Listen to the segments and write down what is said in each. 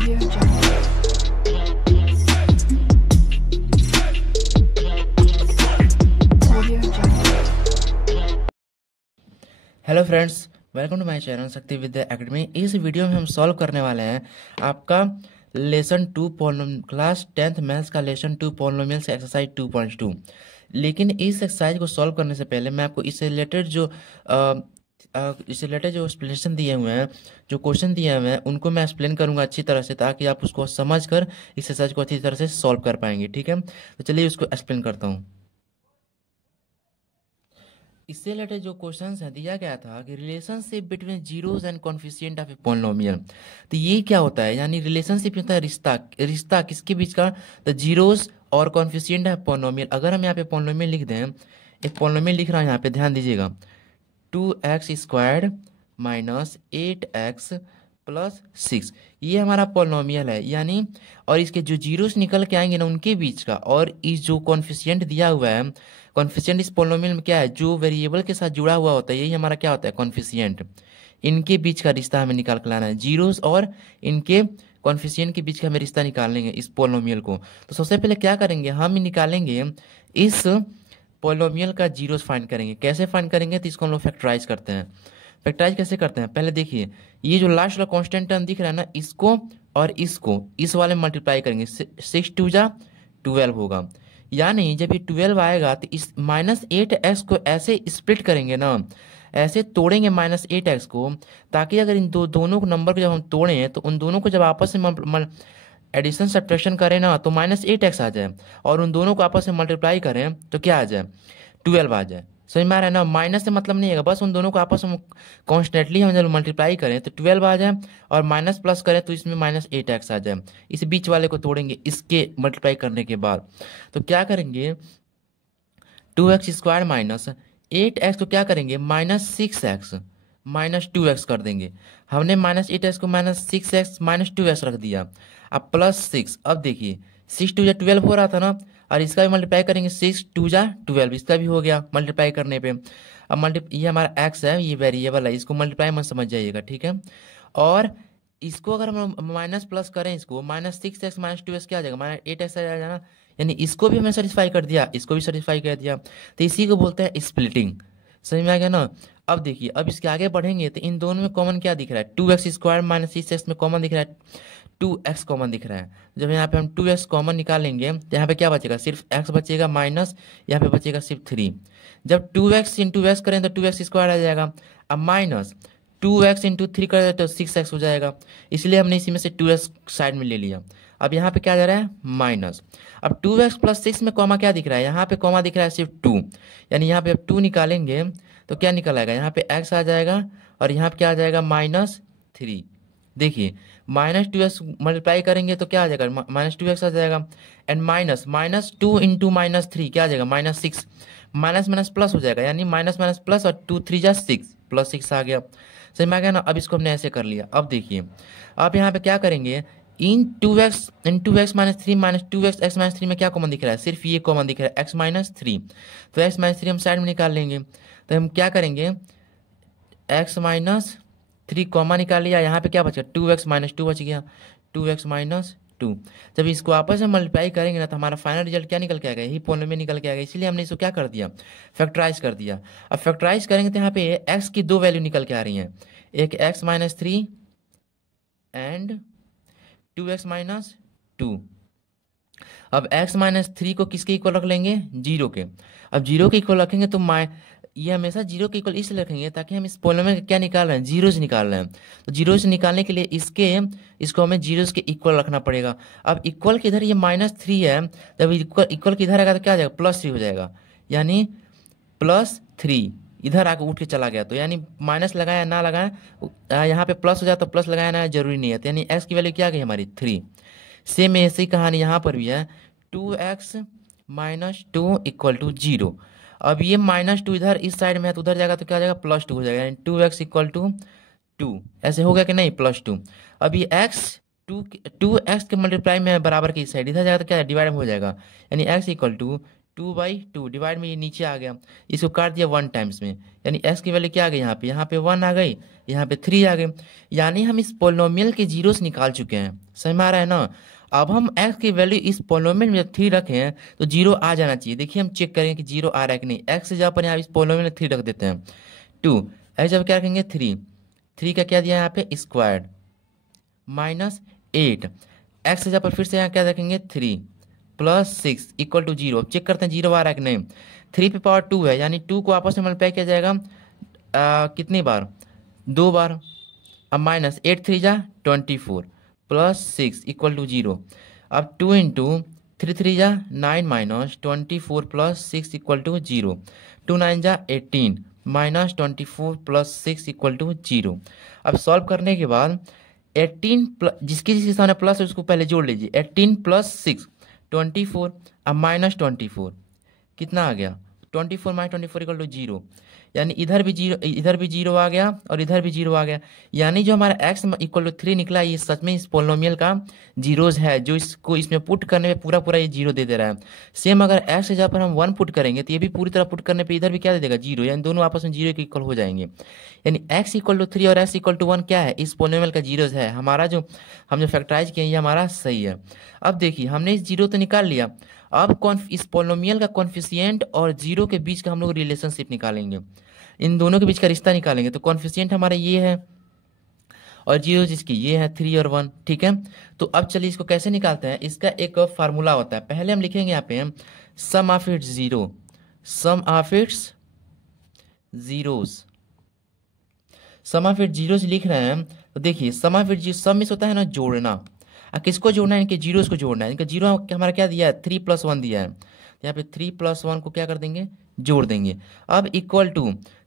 Audio Jungle. Audio Jungle. Hello friends, welcome to my channel Shakti Vidya academy. इस video में हम solve करने वाले हैं आपका लेसन 2 क्लास 10th मैथ्स का लेसन 2 पॉलिनोमियल्स एक्सरसाइज 2.2। लेकिन इस एक्सरसाइज को सॉल्व करने से पहले मैं आपको इससे रिलेटेड जो एक्सप्लेनेशन दिए हुए हैं, जो क्वेश्चन दिए हुए हैं, उनको मैं एक्सप्लेन करूंगा अच्छी तरह से, ताकि आप उसको समझ कर इस एक्सरसाइज को अच्छी तरह से सॉल्व कर पाएंगे। ठीक है, तो चलिए उसको एक्सप्लेन करता हूँ। इससे रिलेटेड जो क्वेश्चंस है, दिया गया था कि relationship between zeros and coefficient of a polynomial. तो ये क्या होता है, यानी रिलेशनशिप होता है रिश्ता रिश्ता किसके बीच का, द जीरोस और कॉन्फिशिएंट ऑफ पॉलिनोमियल। अगर हम यहाँ पे पॉलिनोमियल लिख दें, एक पॉलिनोमियल लिख रहा हूँ यहाँ पे, ध्यान दीजिएगा, 2x² माइनस 8x प्लस 6, ये हमारा पॉलिनोमियल है यानी, और इसके जो जीरोस निकल के आएंगे ना उनके बीच का, और इस जो कॉन्फिशिएंट दिया हुआ है, कॉन्फिशिएंट इस पॉलिनोमियल में क्या है, जो वेरिएबल के साथ जुड़ा हुआ होता है, यही हमारा क्या होता है, कॉन्फिशिएंट। इनके बीच का रिश्ता हमें निकाल के लाना है, जीरोस और इनके कॉन्फिशिएंट के बीच का हमें रिश्ता निकालेंगे इस पॉलिनोमियल को। तो सबसे पहले क्या करेंगे, हम निकालेंगे इस पॉलिनोमियल का जीरोस फाइंड करेंगे। कैसे फाइंड करेंगे, तो इसको हम लोग फैक्टराइज करते हैं। फैक्टराइज कैसे करते हैं, पहले देखिए, ये जो लास्ट वाला कांस्टेंट टर्म दिख रहा है ना, इसको और इसको इस वाले में मल्टीप्लाई करेंगे, 6 2 जा 12 होगा। यानी जब ये 12 आएगा तो इस -8x को ऐसे स्प्लिट करेंगे ना, ऐसे तोड़ेंगे -8x को, ताकि अगर इन दोनों नंबर को जब हम तोड़ें तो उन दोनों को जब आपस में एडिशन सब्ट्रैक्शन करें ना, तो -8x आ जाए, और उन दोनों को आपस में मल्टीप्लाई करें तो क्या आ जाए, 12 आ जाए। समझ में आ रहा है ना, माइनस से मतलब नहीं है, बस उन दोनों को आपस में कॉन्स्टेंटली हम जब मल्टीप्लाई करें तो 12 आ जाए, और माइनस प्लस करें तो इसमें -8x आ जाए। इस बीच वाले को तोड़ेंगे इसके मल्टीप्लाई करने के बाद। तो क्या करेंगे, 2x² माइनस 8x को क्या करेंगे, -6x माइनस 2x कर देंगे। हमने -8x को -6x -2x रख दिया, अब +6। अब देखिए 6 2 जा 12 हो रहा था ना, और इसका भी मल्टीप्लाई करेंगे, 6 2 जा 12, इसका भी हो गया मल्टीप्लाई करने पे। अब ये हमारा x है, ये वेरिएबल है, इसको मल्टीप्लाई मत समझ जाइएगा, ठीक है। और इसको अगर हम माइनस प्लस करें, इसको -6x -2x क्या आ जाएगा, -8x आ जाएगा ना, यानी इसको भी हमने सेटिस्फाई कर दिया, इसको भी सेटिस्फाई कर दिया। तो इसी को बोलते हैं स्प्लिटिंग। समझ में आ गया ना। अब देखिए, अब इसके आगे बढ़ेंगे तो इन दोनों में कॉमन क्या दिख रहा है, 2x² -6x में कॉमन दिख रहा है, 2x कॉमन दिख रहा है। जब यहाँ पे हम 2x कॉमन निकालेंगे तो यहाँ पे क्या बचेगा, सिर्फ x बचेगा, माइनस यहाँ पे बचेगा सिर्फ 3। जब 2x इंटू x करें तो 2x² आ जाएगा, अब माइनस 2x इंटू 3 करें तो 6x हो जाएगा, इसलिए हमने इसी में से 2x साइड में ले लिया। अब यहाँ पे क्या जा रहा है, माइनस। अब 2x + 6 में कॉमा क्या दिख रहा है, यहाँ पे कॉमा दिख रहा है सिर्फ 2, यानी यहाँ पे अब 2 निकालेंगे तो क्या निकल आएगा, यहाँ पे x आ जाएगा, और यहाँ पे क्या आ जाएगा, -3। देखिए -2x मल्टीप्लाई करेंगे तो क्या आ जाएगा, -2x आ जाएगा, एंड -2 इंटू -3 क्या आ जाएगा, -6, माइनस माइनस प्लस हो जाएगा, यानी माइनस माइनस प्लस, और 2 3 जा 6, +6 आ गया। समझ में आ गया ना। अब इसको हमने ऐसे कर लिया। अब देखिए, अब यहाँ पे क्या करेंगे, इन 2x -3 -2x x -3 में क्या कॉमन दिख रहा है, सिर्फ ये कॉमन दिख रहा है, x -3। तो x -3 हम साइड में निकाल लेंगे, तो हम क्या करेंगे, x -3 कॉमा निकाल लिया, यहाँ पे क्या बचा, 2x -2 बच गया, 2x -2। जब इसको आपस में मल्टीप्लाई करेंगे ना, तो हमारा फाइनल रिजल्ट क्या निकल के आएगा, यही पॉलिनोमियल निकल के आएगा। इसलिए हमने इसको क्या कर दिया, फैक्टराइज कर दिया। अब फैक्टराइज करेंगे तो यहाँ पे x की 2 वैल्यू निकल के आ रही हैं, एक x -3 एंड 2x -2। अब x -3 को किसके इक्वल रख लेंगे, 0 के। अब 0 के इक्वल रखेंगे तो ये हमेशा 0 के इक्वल इसलिए रखेंगे ताकि हम इस पॉलिनोमियल का क्या निकाल रहे हैं, जीरोस निकाल रहे हैं। तो जीरोस निकालने के लिए इसको हमें जीरोस के इक्वल रखना पड़ेगा। अब इक्वल के इधर ये -3 है, जब इक्वल के इधर आएगा तो क्या आ जाएगा, +3 हो जाएगा, यानी +3 इधर आके उठ के चला गया, तो यानी माइनस लगाया ना लगाया, यहाँ पे प्लस हो जाए तो प्लस लगाया ना, जरूरी नहीं है। तो यानी x की वैल्यू क्या आ गई हमारी, 3। सेम ऐसी कहानी यहाँ पर भी है, 2x -2 = 0। अब ये -2 इधर इस साइड में है तो उधर जाएगा तो क्या आ जाएगा, +2 हो जाएगा, यानी 2x = 2। ऐसे हो गया कि नहीं, +2। अब ये x 2x के मल्टीप्लाई में बराबर की साइड इधर जाएगा तो क्या डिवाइड हो जाएगा, यानी x = 2/2 डिवाइड में ये नीचे आ गया, इसको काट दिया 1 टाइम्स में, यानी x की वैल्यू क्या आ गई यहाँ पे 1 आ गई, यहाँ पे 3 आ गए। यानी हम इस पोलिनोमियल के जीरोस निकाल चुके हैं, समझ में आ रहा है ना। अब हम x की वैल्यू इस पोलिनोमियल में जब 3 रखे हैं तो जीरो आ जाना चाहिए। देखिए हम चेक करेंगे कि जीरो आ रहा है कि नहीं। x से जब अपन यहाँ इस पोलिनोमियल में 3 रख देते हैं, 2 x जब क्या रखेंगे 3, 3 का क्या दिया यहाँ पे स्क्वायर्ड -8, x से जब पर फिर से यहाँ क्या रखेंगे 3 +6 = 0। अब चेक करते हैं जीरो आ रहा है कि नहीं। 3 पे पावर 2 है, यानी 2 को आपस में मल्टीप्लाई किया जाएगा कितनी बार, 2 बार। अब -8 3 जा 24 +6 = 0। अब 2 × 3 3 जा 9 -24 +6 = 0। 2 9 जा 18 -24 +6 = 0। अब सॉल्व करने के बाद 18 जिसके जिसके सामने प्लस है उसको पहले जोड़ लीजिए। 18 + 6 24, अब -24 कितना आ गया, 24 - 24 = 0। यानी इधर भी जीरो आ गया और इधर भी जीरो आ गया। यानी जो हमारा x = 3 निकला, ये सच में इस पोलिनोमियल का जीरोज है, जो इसको इसमें पुट करने पे पूरा ये जीरो दे रहा है। सेम अगर x से जहाँ पर हम 1 पुट करेंगे तो ये भी पूरी तरह पुट करने पे इधर भी क्या दे देगा, जीरो। यानी दोनों आपस में जीरो के इक्वल हो जाएंगे। यानी x = 3 और x = 1 क्या है, इस पोलिनोमियल का जीरोज है। हमारा जो हम जो फैक्टराइज किए ये हमारा सही है। अब देखिए हमने इस जीरो तो निकाल लिया, अब इस पोलिनोमियल का कॉन्फिशिएंट और जीरो के बीच का हम लोग रिलेशनशिप निकालेंगे, इन दोनों के बीच का रिश्ता निकालेंगे। तो कॉन्फिशिएंट हमारा ये है और जीरो जिसकी ये है 3 और 1, ठीक है। तो अब चलिए इसको कैसे निकालते हैं। इसका एक फार्मूला होता है, पहले हम लिखेंगे यहाँ पे sum of its zeros, sum of its zeros लिख रहे हैं। तो देखिए सम ऑफ इट्स सम में होता है ना जोड़ना, किसको जोड़ना है, इनके जीरोस को जोड़ना है। इनका जीरो हमारा क्या दिया है, 3 + 1 दिया है। यहाँ पे 3 + 1 को क्या कर देंगे, जोड़ देंगे। अब =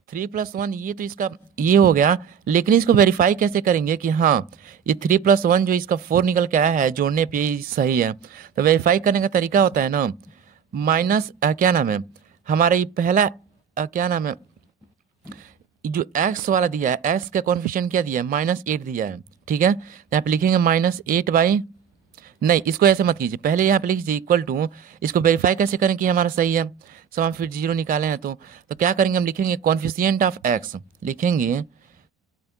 3 + 1, ये तो इसका ये हो गया, लेकिन इसको वेरीफाई कैसे करेंगे कि हाँ ये 3 + 1 जो इसका 4 निकल के आया है जोड़ने पे सही है। तो वेरीफाई करने का तरीका होता है ना, माइनस क्या नाम है हमारा ये पहला क्या नाम है, जो x वाला दिया है, x का कॉन्फिशिएंट क्या दिया है, -8 दिया है, ठीक है। यहाँ पे लिखेंगे -8 नहीं, इसको ऐसे मत कीजिए, पहले यहाँ पे लिख दीजिए = इसको वेरीफाई कैसे करें कि हमारा सही है। सम फिर जीरो निकाले हैं तो क्या करेंगे, हम लिखेंगे कॉन्फिशिएंट ऑफ x, लिखेंगे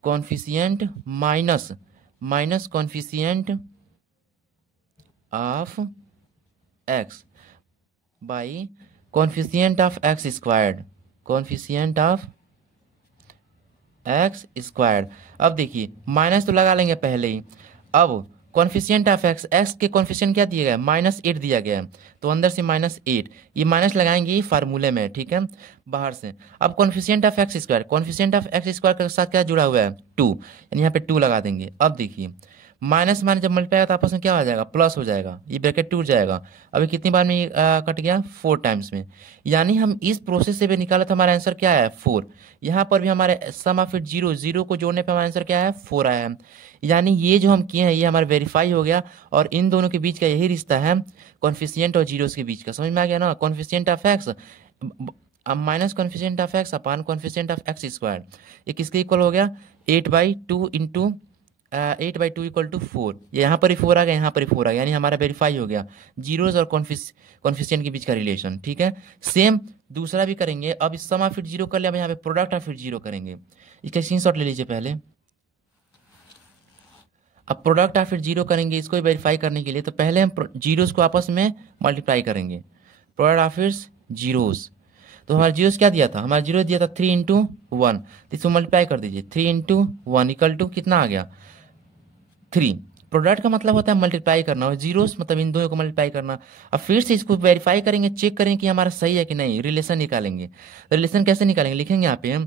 coefficient minus coefficient of x by coefficient of x squared, coefficient of x squared. अब देखिए माइनस तो लगा लेंगे पहले ही। अब कॉन्फिशिएंट ऑफ x के कॉन्फिशिएंट क्या दिया गया है, -8 दिया गया है, तो अंदर से -8 ये माइनस लगाएंगे फार्मूले में, ठीक है, बाहर से। अब coefficient of x square, coefficient of x square के साथ क्या जुड़ा हुआ है, 2, यानी यहाँ पे 2 लगा देंगे। अब देखिए माइनस जब मल्टीप्लाई तो आपस में क्या हो जाएगा, प्लस हो जाएगा, ये ब्रैकेट टूट जाएगा। अभी कितनी बार में ये कट गया, 4 टाइम्स में। यानी हम इस प्रोसेस से भी निकाला तो हमारा आंसर क्या है, 4। यहाँ पर भी हमारे सम ऑफ इट जीरो को जोड़ने पे हमारा आंसर क्या है, 4 आया है। यानी ये जो हम किए हैं ये हमारा वेरीफाई हो गया, और इन दोनों के बीच का यही रिश्ता है कॉन्फिशिएंट और जीरोस के बीच का। समझ में आ गया ना, coefficient of x minus coefficient of x upon coefficient of x square, ये किसके इक्वल हो गया, 8/2 × 8/2 = 4। यहाँ पर ही 4 आ गया, यहाँ पर ही 4 आ गया, यानी हमारा वेरीफाई हो गया जीरोस और कॉन्फिशिएंट के बीच का रिलेशन, ठीक है। सेम दूसरा भी करेंगे। अब इस सम ऑफ इट जीरो कर लिया, अब यहाँ पे प्रोडक्ट ऑफ इट जीरो करेंगे। इसका स्क्रीनशॉट ले लीजिए पहले। अब प्रोडक्ट ऑफ इट जीरो करेंगे, इसको वेरीफाई करने के लिए तो पहले हम जीरोस को आपस में मल्टीप्लाई करेंगे, प्रोडक्ट ऑफ इट्स जीरोस। तो हमारा जीरोस क्या दिया था, हमारा जीरो दिया था 3 × 1, तो इसको मल्टीप्लाई कर दीजिए, 3 × 1 = कितना आ गया, 3। प्रोडक्ट का मतलब होता है मल्टीप्लाई करना, और जीरोस मतलब इन दोनों को मल्टीप्लाई करना। अब फिर से इसको वेरीफाई करेंगे, चेक करेंगे कि हमारा सही है कि नहीं, रिलेशन निकालेंगे। रिलेशन कैसे निकालेंगे, लिखेंगे यहाँ पे हम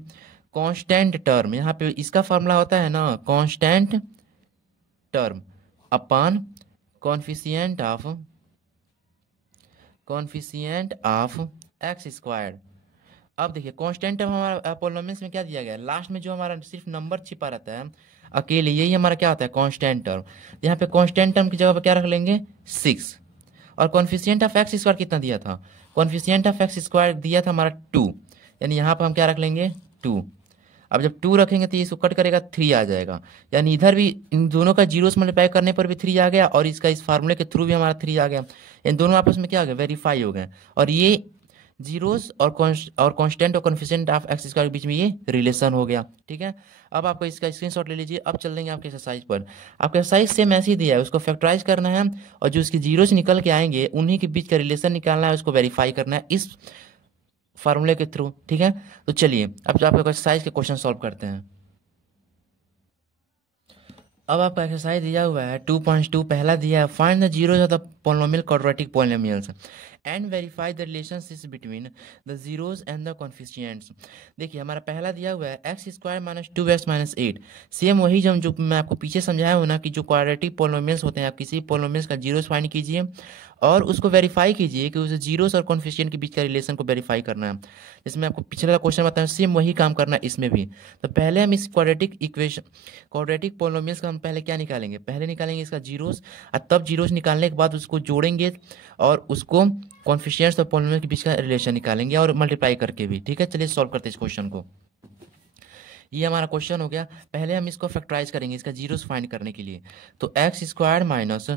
कांस्टेंट टर्म, यहाँ पे इसका फॉर्मूला होता है ना constant term upon coefficient of x squared. अब देखिए कांस्टेंट टर्म हमारा पॉलिनोमियल्स में क्या दिया गया है, लास्ट में जो हमारा सिर्फ नंबर छिपा रहता है अकेले, यही हमारा क्या होता है कांस्टेंट टर्म। यहाँ पे कांस्टेंट टर्म की जगह पे क्या रख लेंगे, 6। और कॉन्फिशिएंट ऑफ एक्स स्क्वायर कितना दिया था, कॉन्फिशिएंट ऑफ एक्स स्क्वायर दिया था हमारा 2, यानी यहाँ पर हम क्या रख लेंगे, 2। अब जब 2 रखेंगे तो ये इसको कट करेगा 3 आ जाएगा, यानी इधर भी इन दोनों का जीरो से मल्टीप्लाई करने पर भी 3 आ गया और इसका इस फार्मूले के थ्रू भी हमारा 3 आ गया। इन दोनों आपस में क्या आ गया, वेरीफाई हो गए। और ये जीरोस और कांस्टेंट और कॉन्फिडेंट ऑफ एक्स स्क्वायर के बीच में ये रिलेशन हो गया। ठीक है, अब आपको इसका स्क्रीनशॉट ले लीजिए। अब चल देंगे आपके एक्सरसाइज पर। आपका एक्सरसाइज सेम ऐसे ही दिया है, उसको फैक्टराइज करना है और जो इसके जीरो से निकल के आएंगे उन्हीं के बीच का रिलेशन निकालना है, उसको वेरीफाई करना है इस फार्मूले के थ्रू। ठीक है, तो चलिए अब आपका एक्सरसाइज के क्वेश्चन सॉल्व करते हैं। अब आपका एक्सरसाइज दिया हुआ है 2.2, पहला दिया है find the zeros of the polynomial quadratic polynomials and verify the relationships between the zeros and the coefficients. देखिए हमारा पहला दिया हुआ है x square minus 2x minus 8। Same वही जो मैं आपको पीछे समझाया हूँ ना कि जो क्वाड्रेटिक पोलिनोमियल्स होते हैं, आप किसी पोलिनोमियल्स का जीरोस फाइंड कीजिए और उसको वेरीफाई कीजिए कि उस जीरोस और कॉन्फिशिएंट के बीच का रिलेशन को वेरीफाई करना है। जिसमें आपको पिछले का क्वेश्चन बताया सेम वही काम करना है इसमें भी। तो पहले हम इस क्वाड्रेटिक पोलिनोमियल्स का हम पहले क्या निकालेंगे, पहले निकालेंगे इसका जीरोस और तब जीरोस निकालने के बाद उसको जोड़ेंगे और उसको कॉन्फिशिएंट्स और पोलिनोमियल के बीच का रिलेशन निकालेंगे और मल्टीप्लाई करके भी। ठीक है, चलिए सॉल्व करते हैं इस क्वेश्चन को। ये हमारा क्वेश्चन हो गया। पहले हम इसको फैक्टराइज करेंगे इसका जीरोस फाइंड करने के लिए। तो x square minus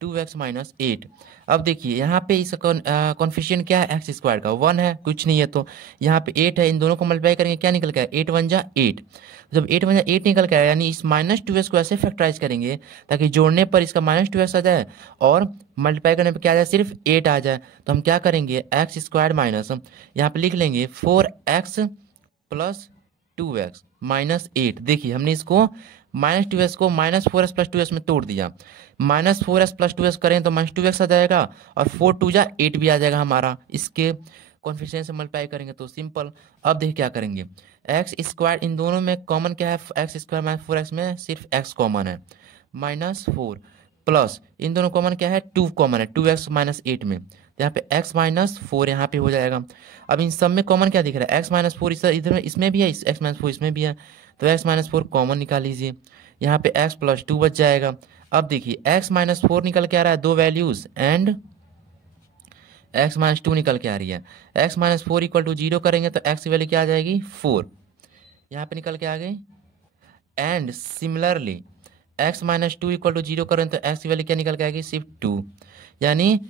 2x minus 8। अब देखिए यहाँ पे इसका कॉन्फिशिएंट क्या है, एक्स स्क्वायर का 1 है, कुछ नहीं है। तो यहाँ पे 8 है, इन दोनों को मल्टीप्लाई करेंगे क्या निकल के आया, 8 1 जा 8। जब 8 1 जा 8 निकल के आया, यानी इस माइनस 2x को ऐसे फैक्टराइज करेंगे ताकि जोड़ने पर इसका माइनस 2x आ जाए और मल्टीप्लाई करने पर क्या आ जाए, सिर्फ 8 आ जाए। तो हम क्या करेंगे, एक्स स्क्वायर माइनस यहाँ पे लिख लेंगे 4x प्लस 2x माइनस 8। देखिए हमने इसको माइनस 2x को माइनस 4x प्लस 2x में तोड़ दिया। माइनस 4x प्लस 2x करें तो माइनस 2x आ जाएगा और 4 2 जा 8 भी आ जाएगा हमारा। इसके कॉन्फिशिएंट से मल्टीप्लाई करेंगे तो सिंपल। अब देखिए क्या करेंगे, एक्स स्क्वायर इन दोनों में कॉमन क्या है, एक्स स्क्वायर माइनस 4x में सिर्फ x कॉमन है, माइनस 4 प्लस इन दोनों कॉमन क्या है, 2 कॉमन है 2x माइनस 8 में। तो यहाँ पे x माइनस 4 यहाँ पे हो जाएगा। अब इन सब में कॉमन क्या दिख रहा है, x माइनस 4 इधर में इसमें भी है, x माइनस 4 इसमें भी है। तो x माइनस 4 कॉमन निकाल लीजिए, यहाँ पे x प्लस 2 बच जाएगा। अब देखिए x माइनस 4 निकल के आ रहा है, दो वैल्यूज एंड x माइनस 2 निकल के आ रही है। x माइनस 4 इक्वल टू 0 करेंगे तो x की वैल्यू क्या आ जाएगी, 4 यहाँ पे निकल के आ गई। And similarly x minus 2 equal to 0 करें तो x की वैल्यू क्या निकल के आएगी, सिर्फ 2। यानी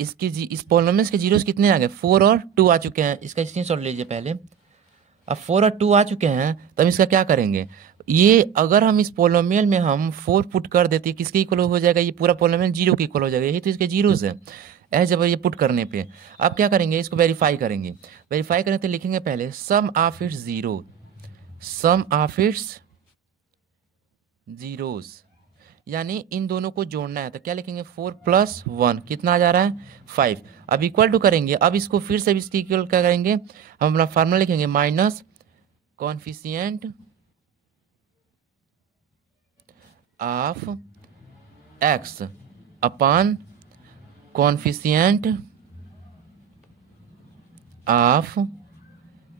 इस पोलिनोमियल्स के जीरोस कितने आ गए, 4 और 2 आ चुके हैं। इसका स्क्रीनशॉट लीजिए पहले। अब 4 और 2 आ चुके हैं तो हम इसका क्या करेंगे, ये अगर हम इस पोलिनोमियल में हम 4 पुट कर देते किसके इक्वल हो जाएगा, ये पूरा पोलिनोमियल 0 के इक्वल हो जाएगा। यही तो इसके जीरोस है एज जब ये पुट करने पे। अब क्या करेंगे, इसको वेरीफाई करेंगे। वेरीफाई करें तो लिखेंगे पहले sum of its zero, sum of its zeros, यानी इन दोनों को जोड़ना है। तो क्या लिखेंगे, 4 प्लस 1 कितना आ जा रहा है, 5। अब इक्वल टू करेंगे, अब इसको फिर से इसके इक्वल क्या करेंगे, हम अपना फार्मूला लिखेंगे minus coefficient of x upon coefficient of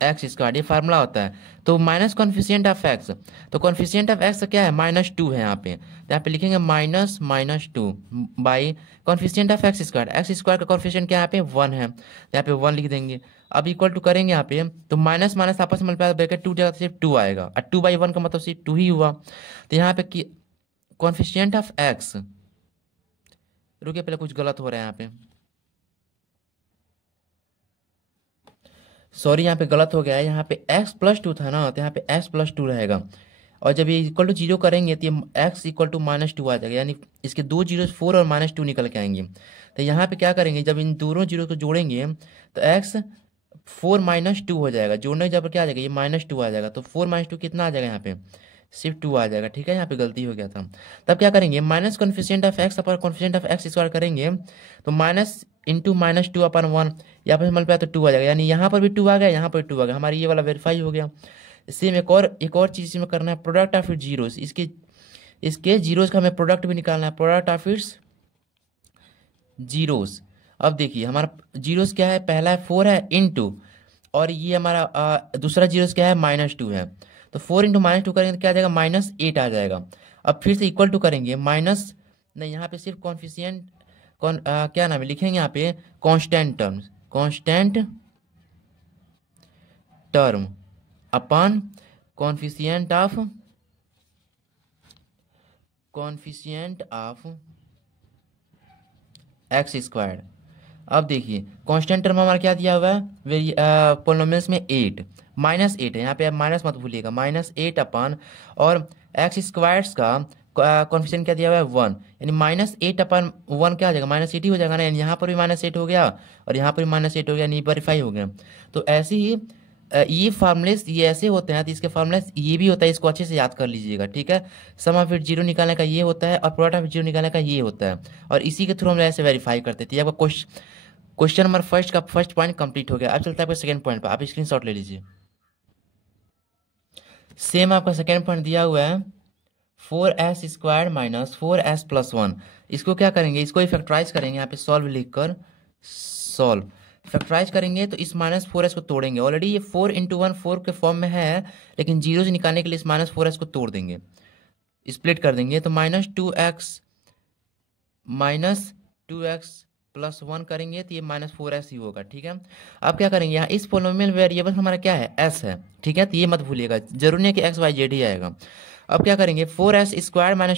x square, ये फार्मूला होता है। तो माइनस कॉन्फिशिएंट ऑफ एक्स, तो कॉन्फिशिएंट ऑफ एक्स क्या है, माइनस 2 है यहाँ पे। तो यहाँ पे लिखेंगे minus minus 2 by coefficient of x square. X square का कॉन्फिशिएंट क्या यहाँ पे 1 है, तो यहाँ पे 1 लिख देंगे। अब इक्वल टू करेंगे यहाँ पे तो माइनस माइनस आपस में मल्टीप्लाई ब्रैकेट 2 जगह सिर्फ 2 आएगा और 2 बाई 1 का मतलब सिर्फ 2 ही हुआ। तो यहाँ पे कॉन्फिशिएंट ऑफ एक्स, रुकिए पहले कुछ गलत हो रहा है यहाँ पे, सॉरी यहाँ पे गलत हो गया है। यहाँ पे x प्लस 2 था ना, तो यहाँ पे x प्लस 2 रहेगा। और जब ये इक्वल टू 0 करेंगे तो ये x इक्वल टू माइनस 2 आ जाएगा, यानी इसके दो जीरो 4 और माइनस 2 निकल के आएंगे। तो यहाँ पे क्या करेंगे, जब इन दोनों जीरो को जोड़ेंगे तो x 4 माइनस 2 हो जाएगा। जोड़ने जब क्या आ जाएगा, ये माइनस 2 आ जाएगा। तो 4 माइनस 2 कितना आ जाएगा, यहाँ पे सिर्फ 2 आ जाएगा। ठीक है, यहाँ पे गलती हो गया था। तब क्या करेंगे, minus coefficient of x upon coefficient of x square करेंगे तो माइनस इंटू माइनस 2 अपॉन 1, यहाँ पे मल्टीप्लाई तो 2 आ जाएगा, यानी यहाँ पर भी 2 आ गया, यहाँ पर 2 आ गया। हमारी ये वाला वेरीफाई हो गया। सेम एक और चीज़ इसमें करना है, प्रोडक्ट ऑफ इट जीरोस। इसके जीरोस का हमें प्रोडक्ट भी निकालना है, प्रोडक्ट ऑफ इट्स जीरोस। अब देखिए हमारा जीरोस क्या है, पहला है 4 है इंटू, और ये हमारा दूसरा जीरोस क्या है, माइनस 2 है। तो 4 इंटू माइनस 2 करेंगे तो क्या आ जाएगा, माइनस 8 आ जाएगा। अब फिर से इक्वल टू करेंगे, माइनस नहीं, यहाँ पे सिर्फ कॉन्फिशिएंट क्या नाम है लिखेंगे, यहाँ पे constant term upon coefficient of x square. अब देखिए कांस्टेंट टर्म हमारा क्या दिया हुआ है पोलिनोमियल्स में 8, -8 है, यहाँ पे आप माइनस मत भूलिएगा, -8 अपान और एक्स स्क्वायर्स का कॉन्फिशिएंट क्या दिया हुआ है 1, यानी -8 अपान 1 क्या हो जाएगा, -8 ही हो जाएगा ना, यानी यहाँ पर भी -8 हो गया और यहाँ पर भी -8 हो गया, यानी वेरीफाई हो गया। तो ऐसे ही ये फार्मूलेस ये ऐसे होते हैं, तो इसके फार्मूलेस ये भी होता है, इसको अच्छे से याद कर लीजिएगा, ठीक है। सम ऑफ इट जीरो निकालने का ये होता है और प्रोडक्ट ऑफ जीरो निकालने का ये होता है, और इसी के थ्रू हम ऐसे वेरीफाई करते थे। आपका क्वेश्चन नंबर फर्स्ट का फर्स्ट पॉइंट कंप्लीट हो गया। अब चलता है आपका सेकंड पॉइंट पर, आप स्क्रीनशॉट ले लीजिए। सेम आपका सेकंड पॉइंट दिया हुआ है 4s² माइनस 4s+1। इसको क्या करेंगे, इसको फैक्टराइज करेंगे, यहाँ पे सॉल्व लिखकर सॉल्व फैक्टराइज करेंगे तो इस -4s को तोड़ेंगे। ऑलरेडी ये 4 × 1 4 के फॉर्म में है, लेकिन जीरो से निकालने के लिए इस -4s को तोड़ देंगे, स्प्लिट कर देंगे, तो -2x+1 करेंगे तो ये -4s ही होगा, ठीक है। अब क्या करेंगे, यहाँ इस पोलिनोमियल वेरिएबल हमारा क्या है, s है, ठीक है, तो ये मत भूलिएगा, जरूरी नहीं कि x y z ही आएगा। अब क्या करेंगे 4s² -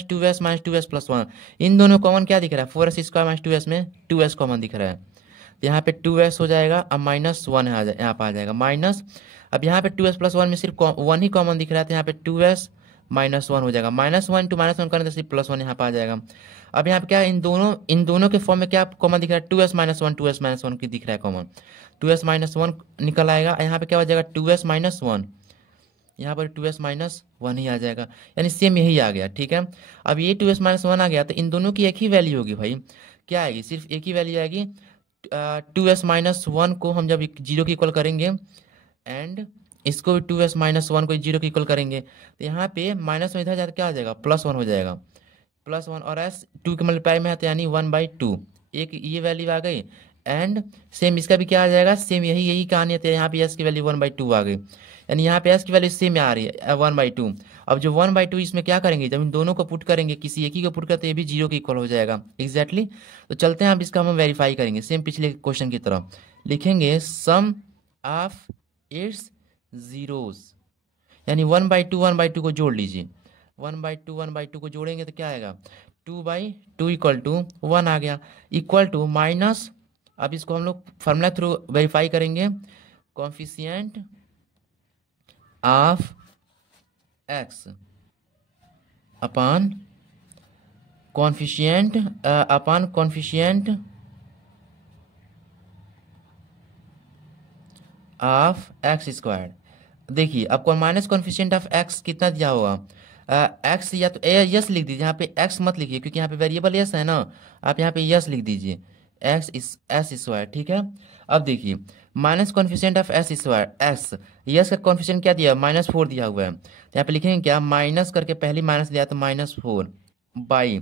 2s - 2s+1, इन दोनों कॉमन क्या दिख रहा है, 4s² - 2s में 2s कॉमन दिख रहा है, तो यहाँ पे 2s हो जाएगा, अब -1 यहाँ पर आ जाएगा माइनस, अब यहाँ पे 2s+1 में सिर्फ 1 ही कॉमन दिख रहा है, तो यहाँ पे 2s -1 हो जाएगा, -1 × -1 करें तो सिर्फ +1 यहाँ पर आ जाएगा। अब यहाँ पे क्या इन दोनों के फॉर्म में क्या कॉमन दिख रहा है, 2s - 1 2s - 1 की दिख रहा है कॉमन, 2s - 1 निकल आएगा, यहाँ पे क्या हो जाएगा 2s - 1, यहाँ पर 2s - 1 ही आ जाएगा, यानी सेम यही आ गया, ठीक है। अब ये 2s - 1 आ गया, तो इन दोनों की एक ही वैल्यू होगी भाई, क्या आएगी, सिर्फ एक ही वैल्यू आएगी। 2s - 1 को हम जब जीरो की इक्वल करेंगे एंड इसको भी 2s - 1 को जीरो की इक्वल करेंगे, तो यहाँ पे माइनस में इधर जाकर क्या आ जाएगा, +1 हो जाएगा, +1 और s 2 के मल्टीप्लाई में है, तो यानी 1/2, एक ये वैल्यू आ गई, एंड सेम इसका भी क्या आ जाएगा, सेम यही कहानी है, तो यहाँ पे s की वैल्यू 1/2 आ गई, यानी यहाँ पे s की वैल्यू सेम आ रही है 1/2। अब जो 1/2 इसमें क्या करेंगे, जब इन दोनों को पुट करेंगे, किसी एक ही को पुट करते ये भी जीरो के इक्वल हो जाएगा एग्जैक्टली। तो चलते हैं, अब इसका हम वेरीफाई करेंगे सेम पिछले क्वेश्चन की तरह, लिखेंगे सम ऑफ इट्स जीरोस, यानी 1/2 को जोड़ लीजिए, 1/2 को जोड़ेंगे तो क्या आएगा, 2/2 = 1 आ गया, इक्वल टू माइनस, अब इसको हम लोग फार्मूला थ्रू वेरीफाई करेंगे, coefficient of x upon coefficient of x²। देखिए आपको माइनस कॉन्फिशिएंट ऑफ एक्स कितना दिया होगा, एक्स या तो यस लिख दीजिए, यहाँ पे एक्स मत लिखिए क्योंकि यहाँ पे वेरिएबल यस है ना, आप यहाँ पे यस लिख दीजिए, s², ठीक है। अब देखिए minus coefficient of s², x यस का कॉन्फिशिएंट क्या दिया, -4 दिया हुआ है, तो यहाँ पे लिखेंगे क्या, माइनस करके पहली माइनस दिया तो -4 बाई,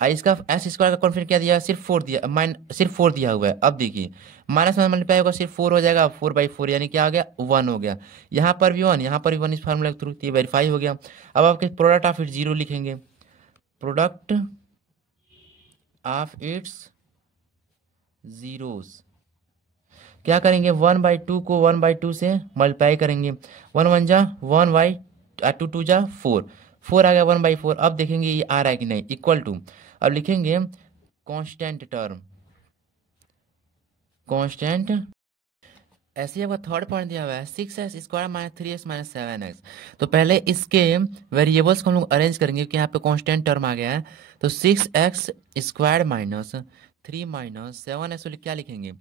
इसका s² का कॉन्फिडेंट क्या दिया, सिर्फ 4 दिया, सिर्फ 4 दिया हुआ है। अब देखिए माइनस में मल्टीप्लाई होगा सिर्फ 4 हो जाएगा, 4/4 यानी क्या आ गया 1 हो गया, यहाँ पर भी 1, यहाँ पर भी 1, इस फार्मूला के थ्रू ये वेरीफाई हो गया। अब आपके प्रोडक्ट ऑफ इट जीरो लिखेंगे, प्रोडक्ट ऑफ इट्स जीरोस, क्या करेंगे 1/2 को 1/2 से मल्टीप्लाई करेंगे, 1 1 जा 1/2, 2 जा 4 आ गया 1/4। अब देखेंगे ये आ रहा है कि नहीं, इक्वल टू, अब लिखेंगे कांस्टेंट टर्म, कांस्टेंट, ऐसे ही आपका थर्ड पॉइंट दिया हुआ है 6s² - 3x - 7x। तो पहले इसके वेरिएबल्स को हम लोग अरेंज करेंगे क्योंकि यहाँ पे कांस्टेंट टर्म आ गया है, तो 6x² - 3 - 7x को क्या लिखेंगे,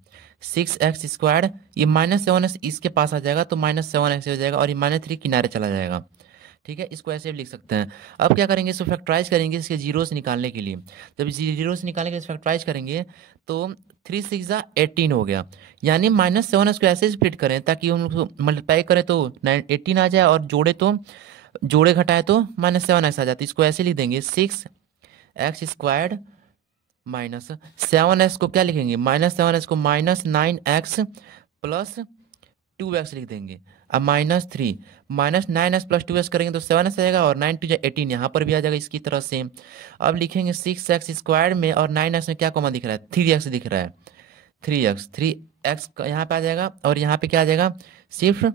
6x², ये -7x इसके पास आ जाएगा तो -7x हो जाएगा, और ये -3 किनारे चला जाएगा, ठीक है, इसको ऐसे भी लिख सकते हैं। अब क्या करेंगे, इसको फैक्टराइज करेंगे इसके जीरो से निकालने के लिए, जब जीरो से निकालने के लिए फैक्टराइज करेंगे तो 3 × 6 = 18 हो गया, यानी -7 को ऐसे स्प्लिट करें ताकि हम लोग मल्टीप्लाई करें तो 18 आ जाए, और जोड़े घटाए तो -7x आ जाती, इसको ऐसे लिख देंगे 6x² - 7x को क्या लिखेंगे, -7x को -9x + 2x लिख देंगे, अब -3 -9x + 2x करेंगे तो 7x आएगा, और 9 × 2 = 18 यहाँ पर भी आ जाएगा इसकी तरह सेम। अब लिखेंगे 6x² में और 9x में क्या कॉमन दिख रहा है, 3x दिख रहा है, 3x यहाँ पे आ जाएगा, और यहाँ पे क्या आ जाएगा, सिर्फ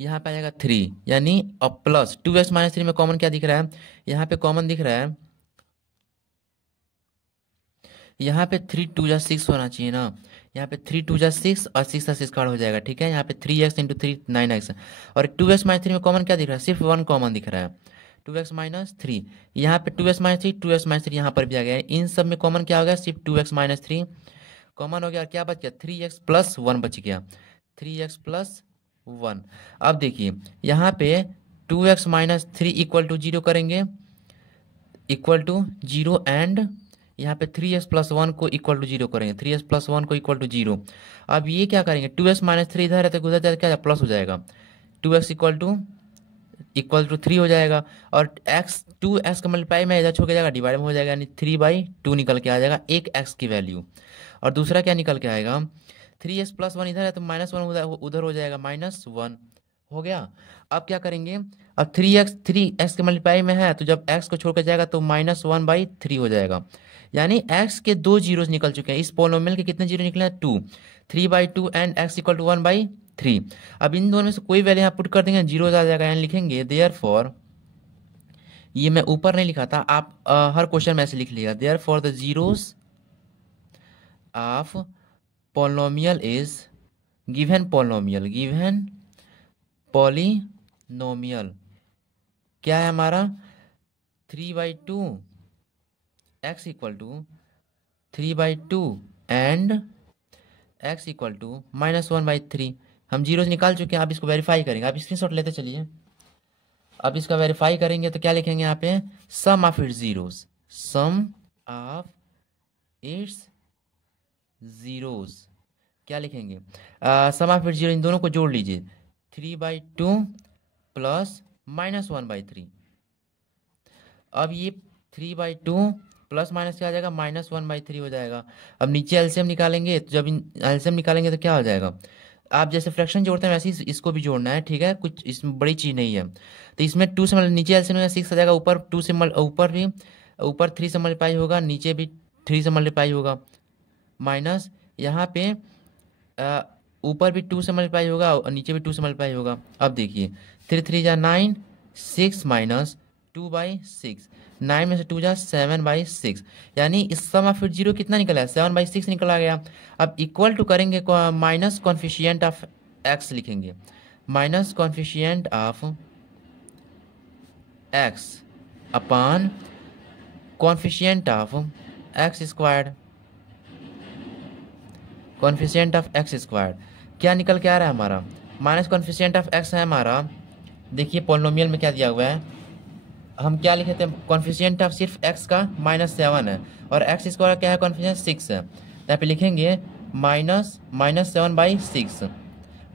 यहाँ पे आ जाएगा 3, यानी अब प्लस 2x-3 में कॉमन क्या दिख रहा है, यहाँ पे कॉमन दिख रहा है, यहाँ पे 3 2 जा 6 होना चाहिए ना, यहाँ पे 3 2 जा 6 और 6 का 6 हो जाएगा, ठीक है। यहाँ पे 3x × 3 9x, और 2x-3 में कॉमन क्या दिख रहा है, सिर्फ 1 कॉमन दिख रहा है, 2x-3। यहाँ पे 2x-3 2x-3 यहाँ पर भी आ गया है, इन सब में कॉमन क्या हो गया, सिर्फ 2x-3 कॉमन हो गया, और क्या बच गया, 3x+1 बच गया, 3x+1। अब देखिए यहाँ पे 2x-3 = 0 करेंगे, =0, एंड यहाँ पे 3x+1 को =0 करेंगे, 3x+1 को =0। अब ये क्या करेंगे, 2x-3 इधर है तो उधर जाकर क्या प्लस हो जाएगा, 2x = 3 हो जाएगा, और x 2x का मल्टीप्लाई में इधर छोड़ के जाएगा, डिवाइड में हो जाएगा, यानी 3/2 निकल के आ जाएगा एक x की वैल्यू। और दूसरा क्या निकल के आएगा, 3x+1 इधर है तो -1 उधर हो जाएगा, -1 हो गया। अब क्या करेंगे, अब 3x के मल्टीप्लाई में है तो जब x को छोड़ कर जाएगा तो -1/3 हो जाएगा, यानी x के 2 जीरोस निकल चुके हैं, इस पोलिनोमियल के कितने जीरो निकले हैं, 2, 3/2 एंड x = 1/3। अब इन दोनों में से कोई वैल्यू यहाँ पुट कर देंगे, जीरो आ जाएगा, यानी लिखेंगे देयरफॉर, ये मैं ऊपर नहीं लिखा था, आप हर क्वेश्चन में ऐसे लिख लिया, therefore the zeros of polynomial is given polynomial क्या है हमारा, 3/2 x = 3/2 एंड x = -1/3। हम जीरोस निकाल चुके हैं, आप इसको वेरीफाई करेंगे, आप स्क्रीनशॉट लेते चलिए। अब इसका वेरीफाई करेंगे तो क्या लिखेंगे यहाँ पे, सम ऑफ इट्स जीरोस, क्या लिखेंगे, सम ऑफ इट्स जीरो, इन दोनों को जोड़ लीजिए, 3/2 प्लस -1/3। अब ये 3/2 प्लस माइनस क्या आ जाएगा, -1/3 हो जाएगा। अब नीचे एलसीएम निकालेंगे, तो जब एलसीएम निकालेंगे तो क्या हो जाएगा, आप जैसे फ्रैक्शन जोड़ते हैं वैसे ही इसको भी जोड़ना है, ठीक है, कुछ इसमें बड़ी चीज़ नहीं है। तो इसमें 2 से नीचे एलसीएम में 6 आ जाएगा, ऊपर 2 से ऊपर 3 से मल्टीप्लाई होगा, नीचे भी 3 से मल्टीप्लाई होगा, माइनस यहाँ पे ऊपर भी 2 से मल्टीप्लाई होगा और नीचे भी 2 से मल्टीप्लाई होगा। अब देखिए 3 3 जा 9, 6 माइनस 2/6, 9 में से 2 जा 7/6, यानी इस सम ऑफ जीरो कितना निकला है, 7/6 निकला गया। अब इक्वल टू करेंगे, माइनस कॉन्फिशिएंट ऑफ एक्स लिखेंगे, minus coefficient of x upon coefficient of x squared, coefficient of x squared क्या निकल के आ रहा है हमारा, माइनस कॉन्फिशिएंट ऑफ एक्स है हमारा। देखिए पॉलिनोमियल में क्या दिया हुआ है, हम क्या लिखे थे, कॉन्फिशिएंट ऑफ सिर्फ एक्स का -7 है, और एक्स स्क्वायर क्या है, कॉन्फिशिएंट 6 है, यहाँ पे लिखेंगे -7/6,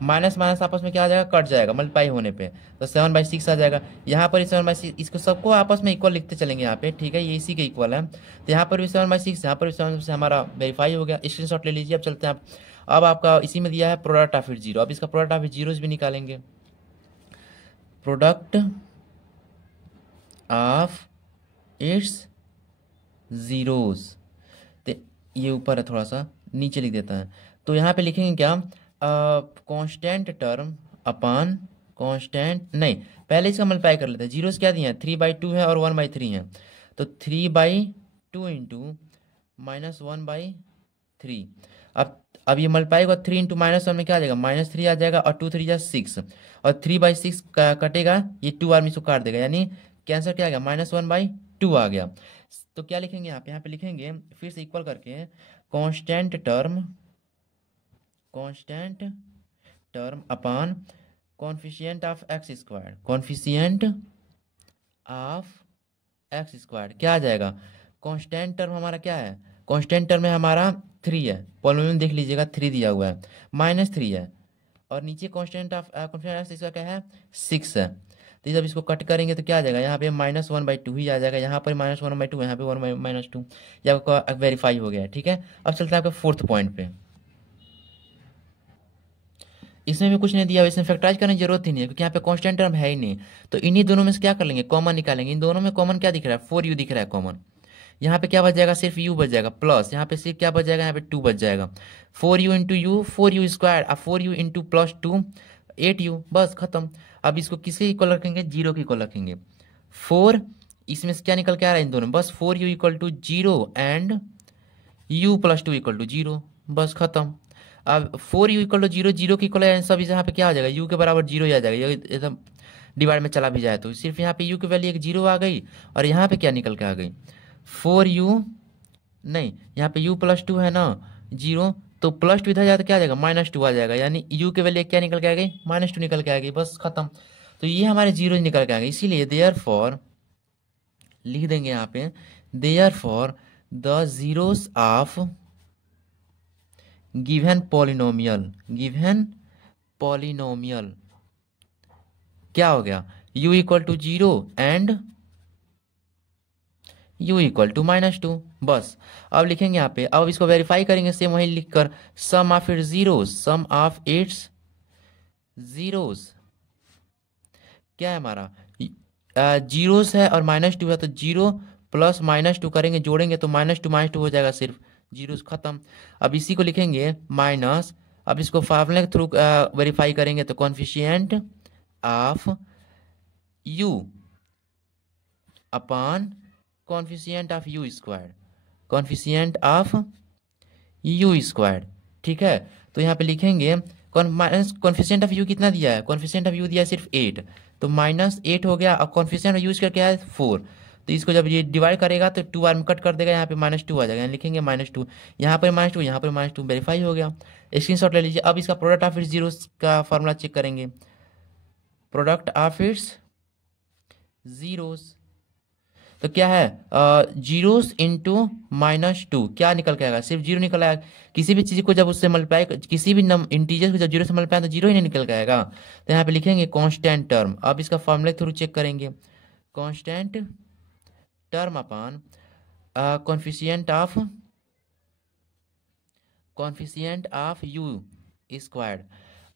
माइनस माइनस आपस में क्या आ जाएगा, कट जाएगा मल्टीप्लाई होने पे, तो 7/6 आ जाएगा। यहाँ पर 7/6, इसको सबको आपस में इक्वल लिखते चलेंगे यहाँ पे, ठीक है, ये इसी के इक्वल है। तो यहाँ पर भी 7/6, यहाँ पर भी 7 से हमारा वेरीफाई हो गया, स्क्रीनशॉट ले लीजिए। अब चलते हैं अब आपका इसी में दिया है प्रोडक्ट ऑफ इट्स जीरो, अब इसका प्रोडक्ट ऑफ इट्स जीरोस भी निकालेंगे, प्रोडक्ट ऑफ इट्स जीरोस, तो ये ऊपर है, थोड़ा सा नीचे लिख देता है। तो यहाँ पे लिखेंगे क्या, कांस्टेंट टर्म अपॉन कांस्टेंट, नहीं पहले इसका मल्टीप्लाई कर लेते हैं, जीरोस क्या दिए हैं, 3/2 है और 1/3 है, तो 3/2 इंटू -1/3। अब ये मल्टीप्लाई होगा, 3 इंटू -1 में क्या आ जाएगा, -3 आ जाएगा, और 2 3 जा 6, और 3/6 कटेगा, ये 2 आदमी इसको काट देगा, यानी कैंसर क्या आ गया, -1/2 आ गया। तो क्या लिखेंगे यहाँ पे लिखेंगे फिर से इक्वल करके, constant term upon coefficient of x square, coefficient of x square क्या आ जाएगा, कांस्टेंट टर्म हमारा क्या है, कांस्टेंट टर्म में हमारा 3 है, पॉलिनोमियल देख लीजिएगा 3 दिया हुआ है, -3 है, और नीचे कांस्टेंट ऑफ एक्स स्क्वायर क्या है, 6 है। तो जब इसको कट करेंगे तो क्या आ जाएगा, यहाँ पे -1/2 ही आ जाएगा, यहाँ पर -1/2, यहाँ पे 1 -2, ये आपका वेरीफाई हो गया है, ठीक है। अब चलते हैं आपके 4th पॉइंट पे, इसमें भी कुछ नहीं दिया, इसमें फैक्टराइज करने की जरूरत ही नहीं है, क्योंकि यहाँ पे कांस्टेंट टर्म है ही नहीं। तो इन्हीं दोनों में से क्या कर लेंगे, कॉमन निकालेंगे, इन दोनों में कॉमन क्या दिख रहा है, 4u दिख रहा है कॉमन, यहाँ पे क्या बच जाएगा, सिर्फ u बच जाएगा, प्लस यहाँ पे सिर्फ क्या बच जाएगा, यहाँ पे 2 बच जाएगा, 4u into you, 4u square, 4u into +2, 8u, बस खत्म। अब इसको किसके इक्वल रखेंगे, 0 के इक्वल रखेंगे। 4, इसमें से क्या निकल के आ रहा है इन दोनों, बस 4u equal to 0 and u plus 2 equal to 0, बस खत्म। अब 4u इक्वल टू 0, 0 की इक्वल है सब, यहाँ पे क्या आ जाएगा, u के बराबर 0 ही आ जाएगा, ये एकदम डिवाइड में चला भी जाए तो सिर्फ यहाँ पे u की वैल्यू एक 0 आ गई, और यहाँ पे क्या निकल के आ गई, 4u, नहीं यहाँ पे u प्लस 2 है ना, 0, तो प्लस 2 इधर जाए तो क्या आ जाएगा, -2 आ जाएगा, यानी u के वैल्यू क्या निकल के आ गई, -2 निकल के आ गई, बस खत्म। तो ये हमारे 0 निकल के आ गए, इसीलिए देयरफॉर लिख देंगे यहाँ पे, therefore the zeros of given polynomial क्या हो गया, u equal to 0 and u equal to -2, बस। अब लिखेंगे यहाँ पे, अब इसको वेरीफाई करेंगे सेम वही लिखकर, sum of its zeros, sum of its zeros क्या है हमारा, जीरोस है और -2 है, तो 0 प्लस -2 करेंगे, जोड़ेंगे तो -2 हो जाएगा, सिर्फ जीरो खत्म। अब इसी को लिखेंगे माइनस, अब इसको फार्मूले के थ्रू वेरीफाई करेंगे, तो coefficient of u upon coefficient of u square, coefficient of u square, ठीक है। तो यहाँ पे लिखेंगे माइनस कॉन्फिशिएंट ऑफ u कितना दिया है, कॉन्फिशिएंट ऑफ u दिया है सिर्फ 8, तो -8 हो गया। अब कॉन्फिशिएंट ऑफ u स्क्वायर क्या है 4, तो इसको जब ये डिवाइड करेगा तो 2 बार में कट कर देगा, यहाँ पे -2 आ जाएगा, लिखेंगे -2, यहाँ पर -2, यहाँ पर -2, वेरीफाई हो गया। स्क्रीनशॉट ले लीजिए। अब इसका प्रोडक्ट ऑफ इट्स जीरो का फॉर्मूला चेक करेंगे, प्रोडक्ट ऑफ इट्स जीरोस, तो क्या है, जीरोस इंटू -2, क्या निकल के आएगा, सिर्फ 0 निकल आएगा। किसी भी चीज़ को जब उससे मल्टीप्लाई, किसी भी इंटीजर को जब 0 से मल्टीप्लाई तो 0 ही नहीं निकल के आएगा, तो यहाँ पे लिखेंगे कांस्टेंट टर्म। अब इसका फॉर्मूले थ्रू चेक करेंगे, constant term upon coefficient of u squared.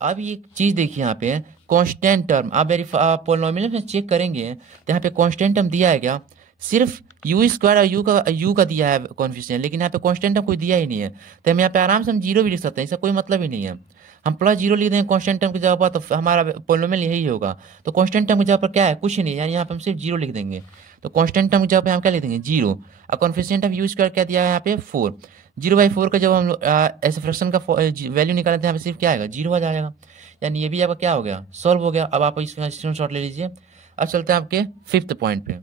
अब ये चीज़ देखिए यहाँ पे कांस्टेंट टर्म, आप पोलिनोमियल में चेक करेंगे तो यहाँ पे कांस्टेंट टर्म दिया है क्या, सिर्फ u स्क्वायर और u का दिया है कॉन्फिशिएंट, लेकिन यहाँ पे कांस्टेंट टर्म कोई दिया ही नहीं है, तो हम यहाँ पे आराम से हम 0 भी लिख सकते हैं, इसका कोई मतलब ही नहीं है। हम +0 लिख देंगे कांस्टेंट टर्म की जगह पर, तो हमारा पोलिनोमियल यही होगा। तो कांस्टेंट टर्म की जगह पर क्या है, कुछ नहीं, यानी यहाँ पे हम सिर्फ 0 लिख देंगे, तो कांस्टेंट टर्म की जगह पे हम क्या लिख देंगे 0, और कॉन्फिशिएंट ऑफ u स्क्वायर क्या दिया है यहाँ पे 4, 0/4 का जब हम ऐसे फ्रैक्शन का वैल्यू निकालते हैं, यहाँ पे सिर्फ क्या आएगा 0 आ जाएगा, यानी ये भी आपका क्या हो गया, सॉल्व हो गया। अब आप इसका स्क्रीनशॉट ले लीजिए। अब चलते हैं आपके 5th पॉइंट पे।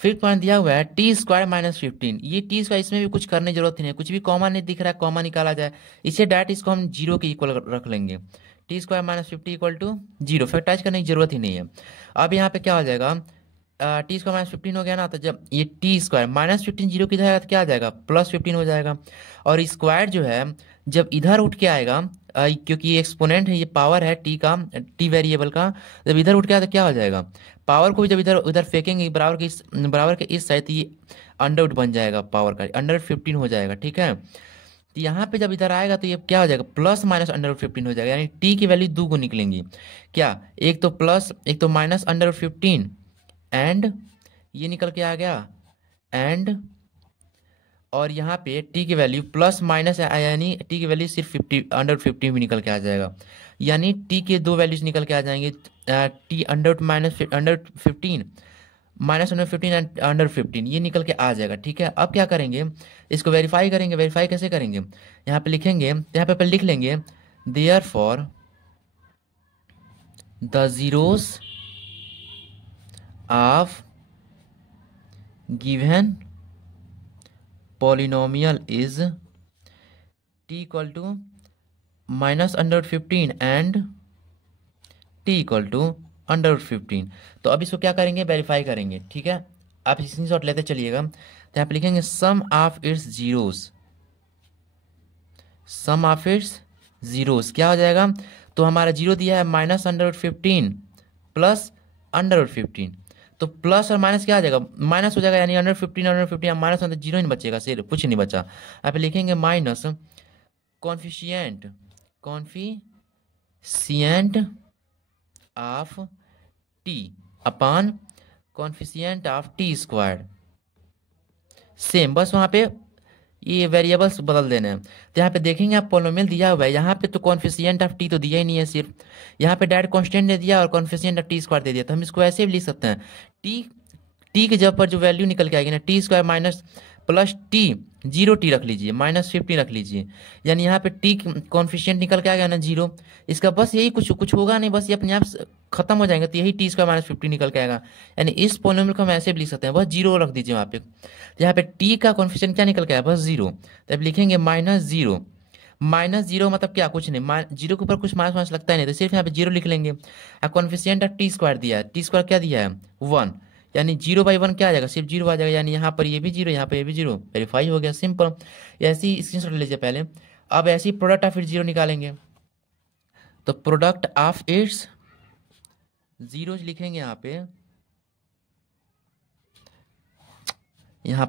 5th पॉइंट दिया हुआ है टी स्क्वायर -15, ये टी स्क्वायर, इसमें भी कुछ करने की जरूरत नहीं है, कुछ भी कॉमन नहीं दिख रहा है, कॉमन निकाला जाए, इसे डायरेक्ट इसको हम 0 के इक्वल रख लेंगे, T square -50 equal to 0, factorise करने की जरूरत ही नहीं है। अब यहाँ पे क्या हो जाएगा, टी स्क्वायर -15 हो गया ना, तो जब ये टी स्क्वायर -15 0 की जाएगा तो क्या आ जाएगा, +15 हो जाएगा, और स्क्वायर जो है जब इधर उठ के आएगा, क्योंकि ये एक्सपोनेंट है, ये पावर है टी का, टी वेरिएबल का, जब इधर उठ के आया तो क्या हो जाएगा, पावर को भी जब इधर उधर फेंकेंगे बराबर के इस साइड, तो ये अंडर बन जाएगा, पावर का √15 हो जाएगा, ठीक है। तो यहाँ पे जब इधर आएगा तो ये क्या हो जाएगा, प्लस माइनस √15 हो जाएगा, यानी टी की वैल्यू 2 को निकलेंगी, क्या, एक तो प्लस एक तो -√15, एंड ये निकल के आ गया, एंड और यहाँ पे टी की वैल्यू प्लस माइनस, यानी टी की वैल्यू सिर्फ 50 √15 भी निकल के आ जाएगा, यानी टी के दो वैल्यूज निकल के आ जाएंगे, टी √15 एंड √15 ये निकल के आ जाएगा, ठीक है। अब क्या करेंगे, इसको वेरीफाई करेंगे। वेरीफाई कैसे करेंगे, यहाँ पे लिखेंगे, यहाँ पे लिख लेंगे, therefore the zeros of given polynomial is t equal to -√15 and t equal to √15। तो अब इसको क्या करेंगे, वेरीफाई करेंगे, ठीक है। आप स्क्रीनशॉट लेते चलिएगा। तो यहाँ पे लिखेंगे sum of its zeros, sum of its zeros क्या हो जाएगा, तो हमारा 0 दिया है -√15 प्लस √15, तो प्लस और माइनस क्या आ जाएगा, माइनस हो जाएगा, यानी √15 माइनस में तो 0 ही नहीं बचेगा, सिर्फ कुछ नहीं बचा। यहाँ पे लिखेंगे minus coefficient of t upon coefficient of t square, same, बस वहाँ पे ये वेरिएबल्स बदल देने हैं। तो यहाँ पे देखेंगे आप पोलिनोमियल दिया हुआ है, यहाँ पे तो कॉन्फिशिएंट ऑफ टी तो दिया ही नहीं है सिर्फ, यहाँ पे डायरेक्ट कांस्टेंट दे दिया और कॉन्फिशिएंट ऑफ टी स्क्वायर दे दिया। तो हम इसको ऐसे भी लिख सकते हैं, टी टी के जब पर जो वैल्यू निकल के आएगी ना, T square minus plus T, 0 T रख लीजिए, -50 रख लीजिए, यानी यहाँ पे टी कॉन्फिशिएंट निकल के आ गया ना 0। इसका बस यही कुछ कुछ होगा नहीं, बस ये अपने आप खत्म हो जाएंगे, तो यही टी स्क्वायर -50 निकल के आएगा। यानी इस पोलिनोमियल को हम ऐसे भी लिख सकते हैं, बस 0 रख दीजिए वहाँ पे। तो यहाँ पे टी का कॉन्फिशिएंट क्या निकल के आया, बस 0। तो अब लिखेंगे -0, -0 मतलब क्या, कुछ नहीं, 0 के ऊपर कुछ माइनस माइनस लगता ही नहीं, तो सिर्फ यहाँ पे 0 लिख लेंगे। अब कॉन्फिशिएंट टी स्क्वायर दिया है, टी स्क्वायर क्या दिया है 1, यानी 0/1 क्या आ जाएगा, सिर्फ 0 आ जाएगा, यानी यहाँ पर ये भी 0, यहाँ पर ये भी 0, वेरीफाई हो गया, सिंपल। ऐसे ही स्क्रीनशॉट ले लीजिए पहले। अब ऐसे ही प्रोडक्ट ऑफ इट 0 निकालेंगे, तो प्रोडक्ट ऑफ इट्स जीरोज लिखेंगे यहाँ पे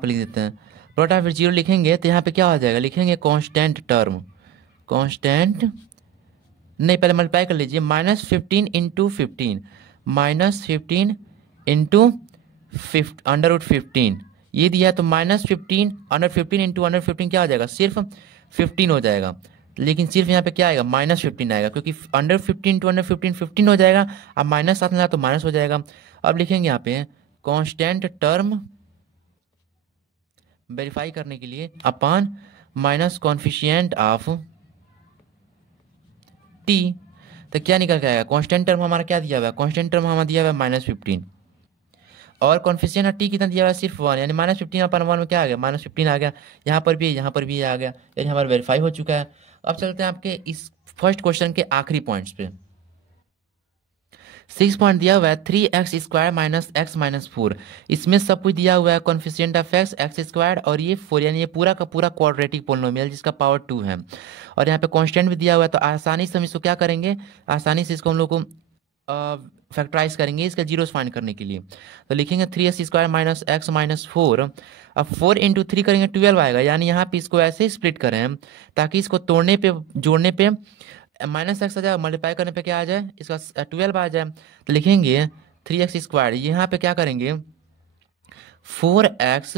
लिख देते हैं, प्रोडक्ट ऑफ इट 0 लिखेंगे तो यहाँ पे क्या हो जाएगा, लिखेंगे कांस्टेंट टर्म, कांस्टेंट नहीं, पहले मल्टीप्लाई कर लीजिए, -15 इंटू 15, -15 इंटू √15 ये दिया है, तो -15 √15 इंटू √15 क्या हो जाएगा, सिर्फ 15 हो जाएगा। लेकिन सिर्फ यहाँ पे क्या आएगा, -15 आएगा, क्योंकि √15 इंटू √15 15 हो जाएगा, अब माइनस साथ में आया तो माइनस हो जाएगा। अब लिखेंगे यहाँ पे कांस्टेंट टर्म वेरीफाई करने के लिए upon minus coefficient of T, तो क्या निकल के आएगा, कांस्टेंट टर्म हमारा क्या दिया हुआ है, कांस्टेंट टर्म हमारा दिया हुआ है -15, और कॉन्फिशिएंट ऑफ टी कितना दिया हुआ है, सिर्फ 1, यानी -15/1 में क्या आ गया, -15 आ गया। यहाँ पर भी, यहाँ पर भी आ गया, यानी हमारा वेरीफाई हो चुका है। अब चलते हैं आपके इस फर्स्ट क्वेश्चन के आखिरी पॉइंट्स पे। 6 पॉइंट दिया हुआ है 3x² - x - 4, इसमें सब कुछ दिया हुआ है, कॉन्फिशिएंट ऑफ x² और ये 4, यानी ये पूरा का पूरा क्वाड्रेटिक पोलिनोमियल जिसका पावर 2 है, और यहाँ पे कांस्टेंट भी दिया हुआ है। तो आसानी से हम इसको क्या करेंगे, आसानी से इसको हम लोग को फैक्टराइज करेंगे इसका जीरोस फाइंड करने के लिए। तो लिखेंगे 3x² - x - 4, अब 4 इंटू 3 करेंगे 12 आएगा, यानी यहाँ पे इसको ऐसे स्प्लिट करें ताकि इसको तोड़ने पे, जोड़ने पे -x आ जाए, मल्टीप्लाई करने पे क्या आ जाए, इसका 12 आ जाए। तो लिखेंगे 3x², यहाँ पे क्या करेंगे 4x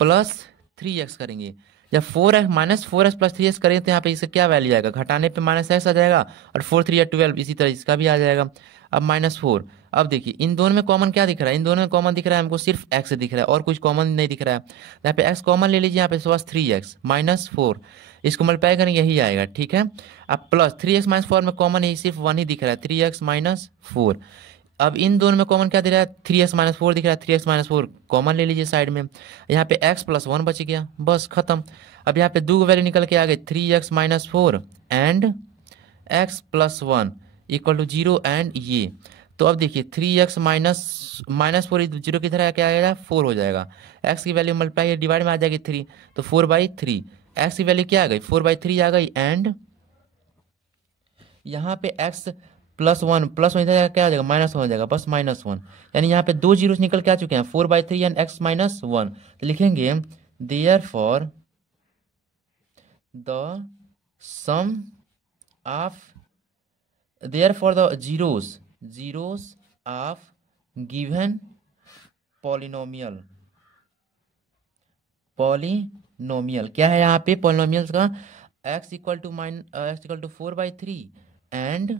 प्लस 3x करेंगे, जब 4x प्लस 3x करेंगे तो यहाँ पे इसका क्या वैल्यू आएगा, घटाने पे -x आ जाएगा, और 4 3 12, इसी तरह इसका भी आ जाएगा। अब -4, अब देखिए इन दोनों में कॉमन क्या दिख रहा है, इन दोनों में कॉमन दिख रहा है हमको सिर्फ x दिख रहा है, और कुछ कॉमन नहीं दिख रहा है। यहाँ पे x कॉमन ले लीजिए, यहाँ पे बस 3x -4, इसको मल्टीप्लाई करेंगे यही आएगा, ठीक है। अब प्लस 3x - 4 में कॉमन ही सिर्फ 1 ही दिख रहा है, 3x - 4। अब इन दोनों में कॉमन क्या दिख रहा है, 3x - 4 दिख रहा है, 3x - 4 कॉमन ले लीजिए साइड में, यहाँ पे x + 1 बच गया, बस खत्म। अब यहाँ पे दो वैल्यू निकल के आ गई, 3x - 4 एंड x + 1 = 0, एंड ये। तो अब देखिए 3x -4 0 की तरह क्या आएगा, 4 हो जाएगा, x की वैल्यू मल्टीप्लाई डिवाइड में आ जाएगी 3, तो 4/3, x की वैल्यू क्या आ गई, 4/3 आ गई, एंड यहाँ पे x +1 इधर क्या आ जाएगा, -1 हो जाएगा, बस -1, यानी यहाँ पे दो जीरोस निकल के आ चुके हैं, 4/3 एंड x - 1। तो लिखेंगे therefore the sum of, therefore the zeros of given polynomial, polynomial क्या है यहाँ पे पॉलिनोमियल्स का, x = 4/3 एंड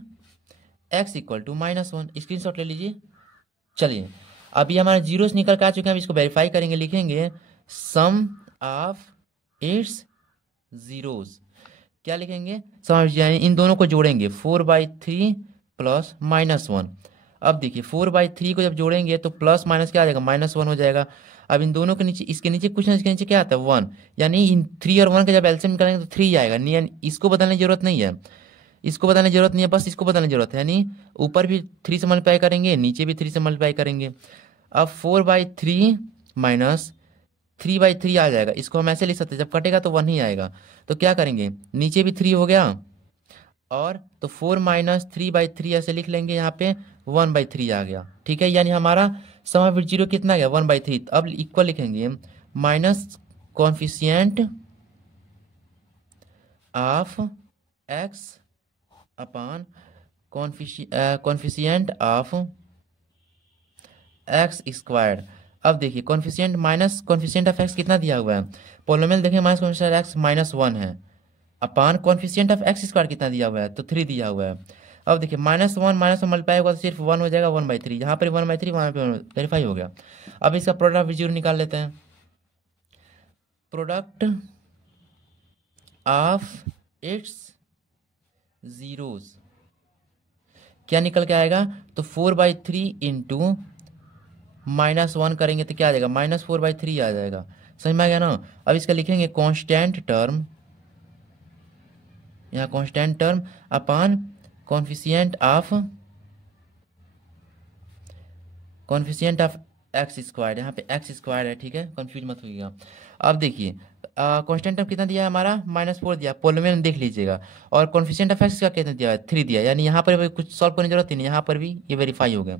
x = -1, स्क्रीनशॉट ले लीजिए। चलिए अभी हमारे जीरोस निकल के आ चुके हैं, हम इसको वेरीफाई करेंगे, लिखेंगे सम ऑफ इट्स जीरोस, क्या लिखेंगे, सम, यानी इन दोनों को जोड़ेंगे, 4/3 प्लस -1। अब देखिए 4/3 को जब जोड़ेंगे तो प्लस माइनस क्या आ जाएगा, -1 हो जाएगा। अब इन दोनों के नीचे, इसके नीचे कुछ ना, इसके नीचे क्या आता है 1, यानी इन 3 और 1 का जब एलसीएम निकालेंगे तो 3 आएगा, यानी इसको बदलने की जरूरत नहीं है, इसको बदलने की जरूरत नहीं है, बस इसको बदलने की जरूरत है, यानी ऊपर भी 3 से मल्टीप्लाई करेंगे, नीचे भी 3 से मल्टीप्लाई करेंगे। अब 4/3 माइनस 3/3 आ जाएगा, इसको हम ऐसे लिख सकते हैं, जब कटेगा तो 1 ही आएगा, तो क्या करेंगे, नीचे भी 3 हो गया, और तो 4 - 3/3 ऐसे लिख लेंगे, यहाँ पे 1/3 आ गया, ठीक है, यानी हमारा सम ऑफ जीरो कितना गया, 1/3। अब इक्वल लिखेंगे minus coefficient of x upon coefficient of x²। अब देखिए coefficient minus coefficient of x कितना दिया हुआ है, पोलोमियल देखें माइनस कॉन्फिशिएंट एक्स -1 है, अपान कॉन्फिशिएंट ऑफ एक्स स्क्वायर कितना दिया हुआ है, तो 3 दिया हुआ है। अब देखिए -1 मल्टीप्लाई होगा तो सिर्फ 1 हो जाएगा, 1/3 यहाँ पर 1/3 वहाँ पे वेरीफाई हो गया। अब इसका प्रोडक्ट ऑफ जीरो निकाल लेते हैं। प्रोडक्ट ऑफ इट्स जीरोज क्या निकल के आएगा, तो 4/3 इंटू -1 करेंगे तो क्या आ जाएगा, -4/3 आ जाएगा। समझ में आ गया ना। अब इसका लिखेंगे कांस्टेंट टर्म, यहाँ constant term upon coefficient of x square, यहाँ पे एक्स स्क्वायर है, ठीक है, कंफ्यूज मत होइएगा। अब देखिए कांस्टेंट टर्म कितना दिया है हमारा, -4 दिया, पोलोमियल में देख लीजिएगा। और कॉन्फिशिएंट ऑफ एक्स का कितना दिया है, 3 दिया, यानी यहाँ पर भी कुछ सॉल्व करने की जरूरत नहीं, यहाँ पर भी ये वेरीफाई हो गया।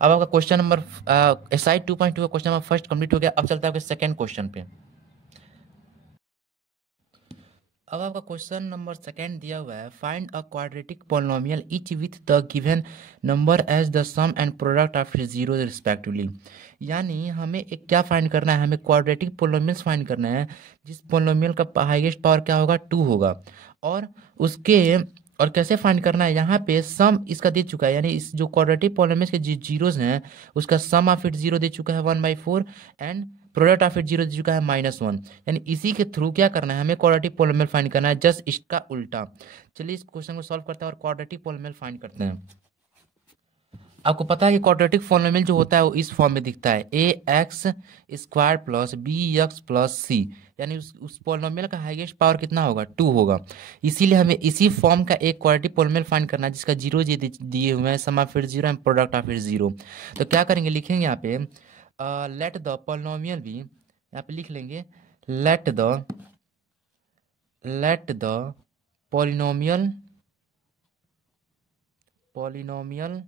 अब आपका क्वेश्चन नंबर एक्सरसाइज 2.2 का क्वेश्चन नंबर फर्स्ट कंप्लीट हो गया। अब चलता है आपके सेकंड क्वेश्चन पे। अब आपका क्वेश्चन नंबर सेकंड दिया हुआ है, find a quadratic polynomial each with the given number as the sum and product of zero respectively. यानी हमें एक क्या फाइंड करना है, हमें क्वाड्रेटिक पॉलिनोमियल्स फाइंड करना है जिस पॉलिनोमियल का हाईएस्ट पावर क्या होगा, 2 होगा। और उसके और कैसे फाइंड करना है, यहाँ पे सम इसका दे चुका है, यानी इस जो क्वाड्रेटिक पॉलिनोमियल्स के जीरोज हैं उसका सम ऑफ इट जीरो दे चुका है 1/4 and product of it zero दे चुका है -1। यानी इसी के थ्रू क्या करना है, हमें क्वाड्रेटिक पॉलिनोमियल फाइंड करना है, जस्ट इसका उल्टा। चलिए इस क्वेश्चन को सॉल्व करते हैं और क्वाड्रेटिक पॉलिनोमियल फाइंड करते हैं। आपको पता है कि क्वाड्रेटिक पॉलिनोमियल जो होता है वो इस फॉर्म में दिखता है, ax² plus bx plus c, यानी उस पॉलिनोमियल का हाईएस्ट पावर कितना होगा, 2 होगा। इसीलिए हमें इसी फॉर्म का एक क्वाड्रेटिक पॉलिनोमियल फाइंड करना है जिसका जीरो दिए हुए हैं, sum of it zero and product of it zero. तो क्या करेंगे, लिखेंगे यहाँ पे लेट द पॉलिनोमियल भी, यहाँ पे लिख लेंगे let the polynomial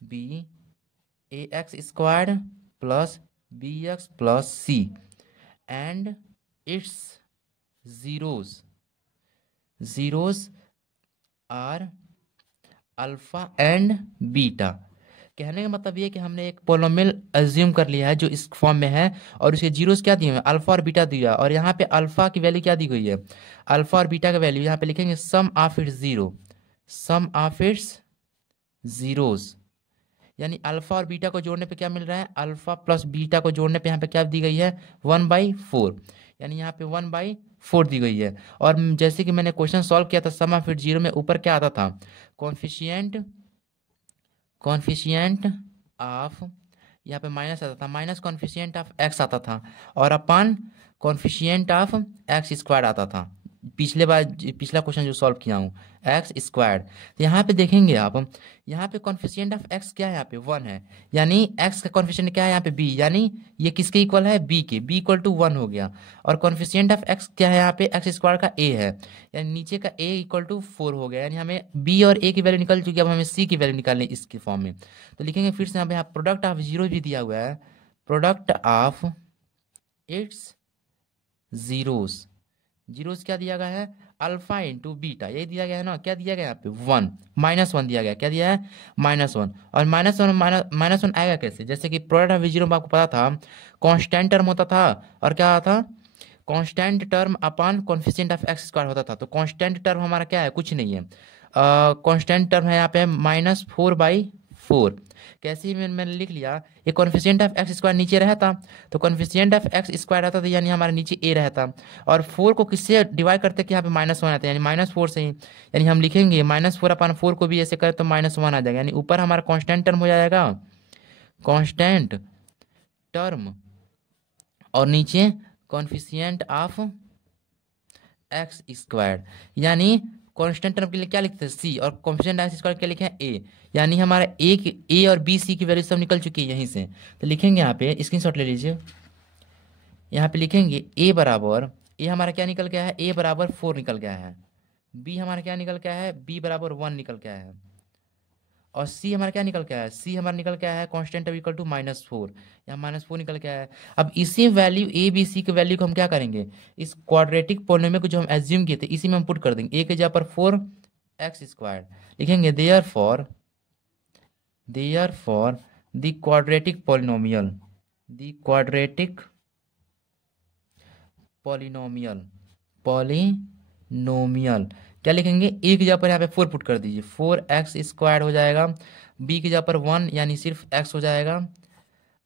be ax² plus bx plus c and its zeros are alpha and beta. कहने का मतलब ये कि हमने एक पोलोमियल अज्यूम कर लिया है जो इस फॉर्म में है, और उसके जीरोस क्या दिए हुए हैं, अल्फा और बीटा दिया है। और यहाँ पे अल्फा की वैल्यू क्या दी गई है, अल्फा और बीटा का वैल्यू यहाँ पे लिखेंगे सम ऑफ इट्स जीरोस, यानी अल्फा और बीटा को जोड़ने पे क्या मिल रहा है, अल्फा प्लस बीटा को जोड़ने पे यहाँ पे क्या दी गई है, 1/4, यानी यहाँ पे 1/4 दी गई है। और जैसे कि मैंने क्वेश्चन सॉल्व किया था सम ऑफ इट जीरो में, ऊपर क्या आता था, कॉन्फिशिएंट ऑफ, यहाँ पे माइनस आता था, माइनस कॉन्फिशिएंट ऑफ एक्स आता था, और अपान कॉन्फिशिएंट ऑफ x² आता था। पिछला क्वेश्चन जो सॉल्व किया हूँ x²। तो यहाँ पे देखेंगे आप, यहाँ पे कॉन्फिशिएंट ऑफ x क्या है, यहाँ पे 1 है, यानी x का कॉन्फिशिएंट क्या है यहाँ पे b, यानी ये किसके इक्वल है, b के, b = 1 हो गया। और कॉन्फिशिएंट ऑफ x क्या है यहाँ पे, x² का a है, यानी नीचे का a = 4 हो गया, यानी हमें b और a की वैल्यू निकल चुकी है। अब हमें c की वैल्यू निकालनी इसके फॉर्म में, तो लिखेंगे फिर से यहाँ प्रोडक्ट ऑफ जीरो भी दिया हुआ है, प्रोडक्ट ऑफ इट्स जीरोस क्या दिया गया है, अल्फा इंटू बीटा, यही दिया गया है ना, क्या दिया गया यहाँ पे 1, -1 दिया गया, क्या दिया है, -1। और -1 आएगा कैसे, जैसे कि प्रोडक्ट ऑफ जीरो में आपको पता था कांस्टेंट टर्म होता था, और क्या आता, constant term upon coefficient of x² होता था। तो कांस्टेंट टर्म हमारा क्या है, कुछ नहीं है, कांस्टेंट टर्म है यहाँ पे -4/4। कैसे ही मैंने लिख लिया, ये कॉन्फिशिएंट ऑफ x² नीचे रहता, तो कॉन्फिशिएंट ऑफ x² रहता तो यानी हमारे नीचे a रहता, और 4 को किससे डिवाइड करते कि यहाँ पे -1 आता है, यानी -4 से ही, यानी हम लिखेंगे -4/4 को भी ऐसे करें तो -1 आ जाएगा, यानी ऊपर हमारा कांस्टेंट टर्म हो जाएगा, कांस्टेंट टर्म, और नीचे कॉन्फिशिएंट ऑफ x², यानी कांस्टेंट टर्म के लिए क्या लिखते हैं c, और कॉन्फिशिएंट x² क्या लिखे हैं a, यानी हमारा a और b c की वैल्यू सब निकल चुकी है यहीं से। तो लिखेंगे यहाँ पे, स्क्रीनशॉट ले लीजिए, यहाँ पे लिखेंगे a बराबर, a हमारा क्या निकल गया है, a बराबर 4 निकल गया है, b हमारा क्या निकल गया है, b बराबर 1 निकल गया है, और c हमारा क्या निकल गया है, c हमारा निकल गया है कांस्टेंट टर्म = -4, यहाँ -4 निकल गया है। अब इसी वैल्यू a b c की वैल्यू को हम क्या करेंगे, इस क्वाड्रेटिक पॉलिनोमियल को जो हम एज्यूम किए थे इसी में हम पुट कर देंगे, a के जगह पर 4x², लिखेंगे therefore the quadratic polynomial the quadratic polynomial, polynomial क्या लिखेंगे, ए की जगह पर यहाँ पे 4 पुट कर दीजिए, 4x² हो जाएगा, बी की जगह पर 1 यानी सिर्फ x हो जाएगा,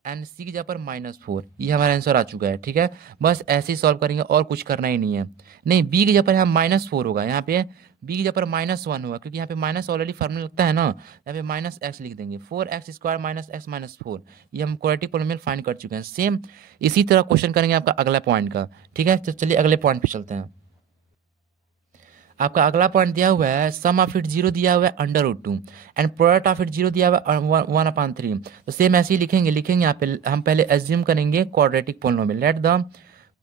एंड सी की जगह पर -4। ये हमारा आंसर आ चुका है। ठीक है, बस ऐसे ही सॉल्व करेंगे और कुछ करना ही नहीं है। नहीं, बी की जगह पर यहाँ -4 होगा, यहाँ पे बी की जगह पर -1 होगा, क्योंकि यहाँ पे माइनस ऑलरेडी फार्मूला लगता है ना, यहाँ पे -x लिख देंगे, 4x² -x -4। ये हम क्वाड्रेटिक पोलिनोमियल फाइंड कर चुके हैं। सेम इसी तरह क्वेश्चन करेंगे आपका अगला पॉइंट का। ठीक है, तो चलिए अगले पॉइंट पे चलते हैं। आपका अगला पॉइंट दिया हुआ है सम ऑफ इट 0 दिया हुआ है √2 एंड प्रोडक्ट ऑफ इट 0 दिया हुआ है 1/3। तो सेम ऐसे ही लिखेंगे यहाँ पे हम पहले एज्यूम करेंगे quadratic polynomial. Let the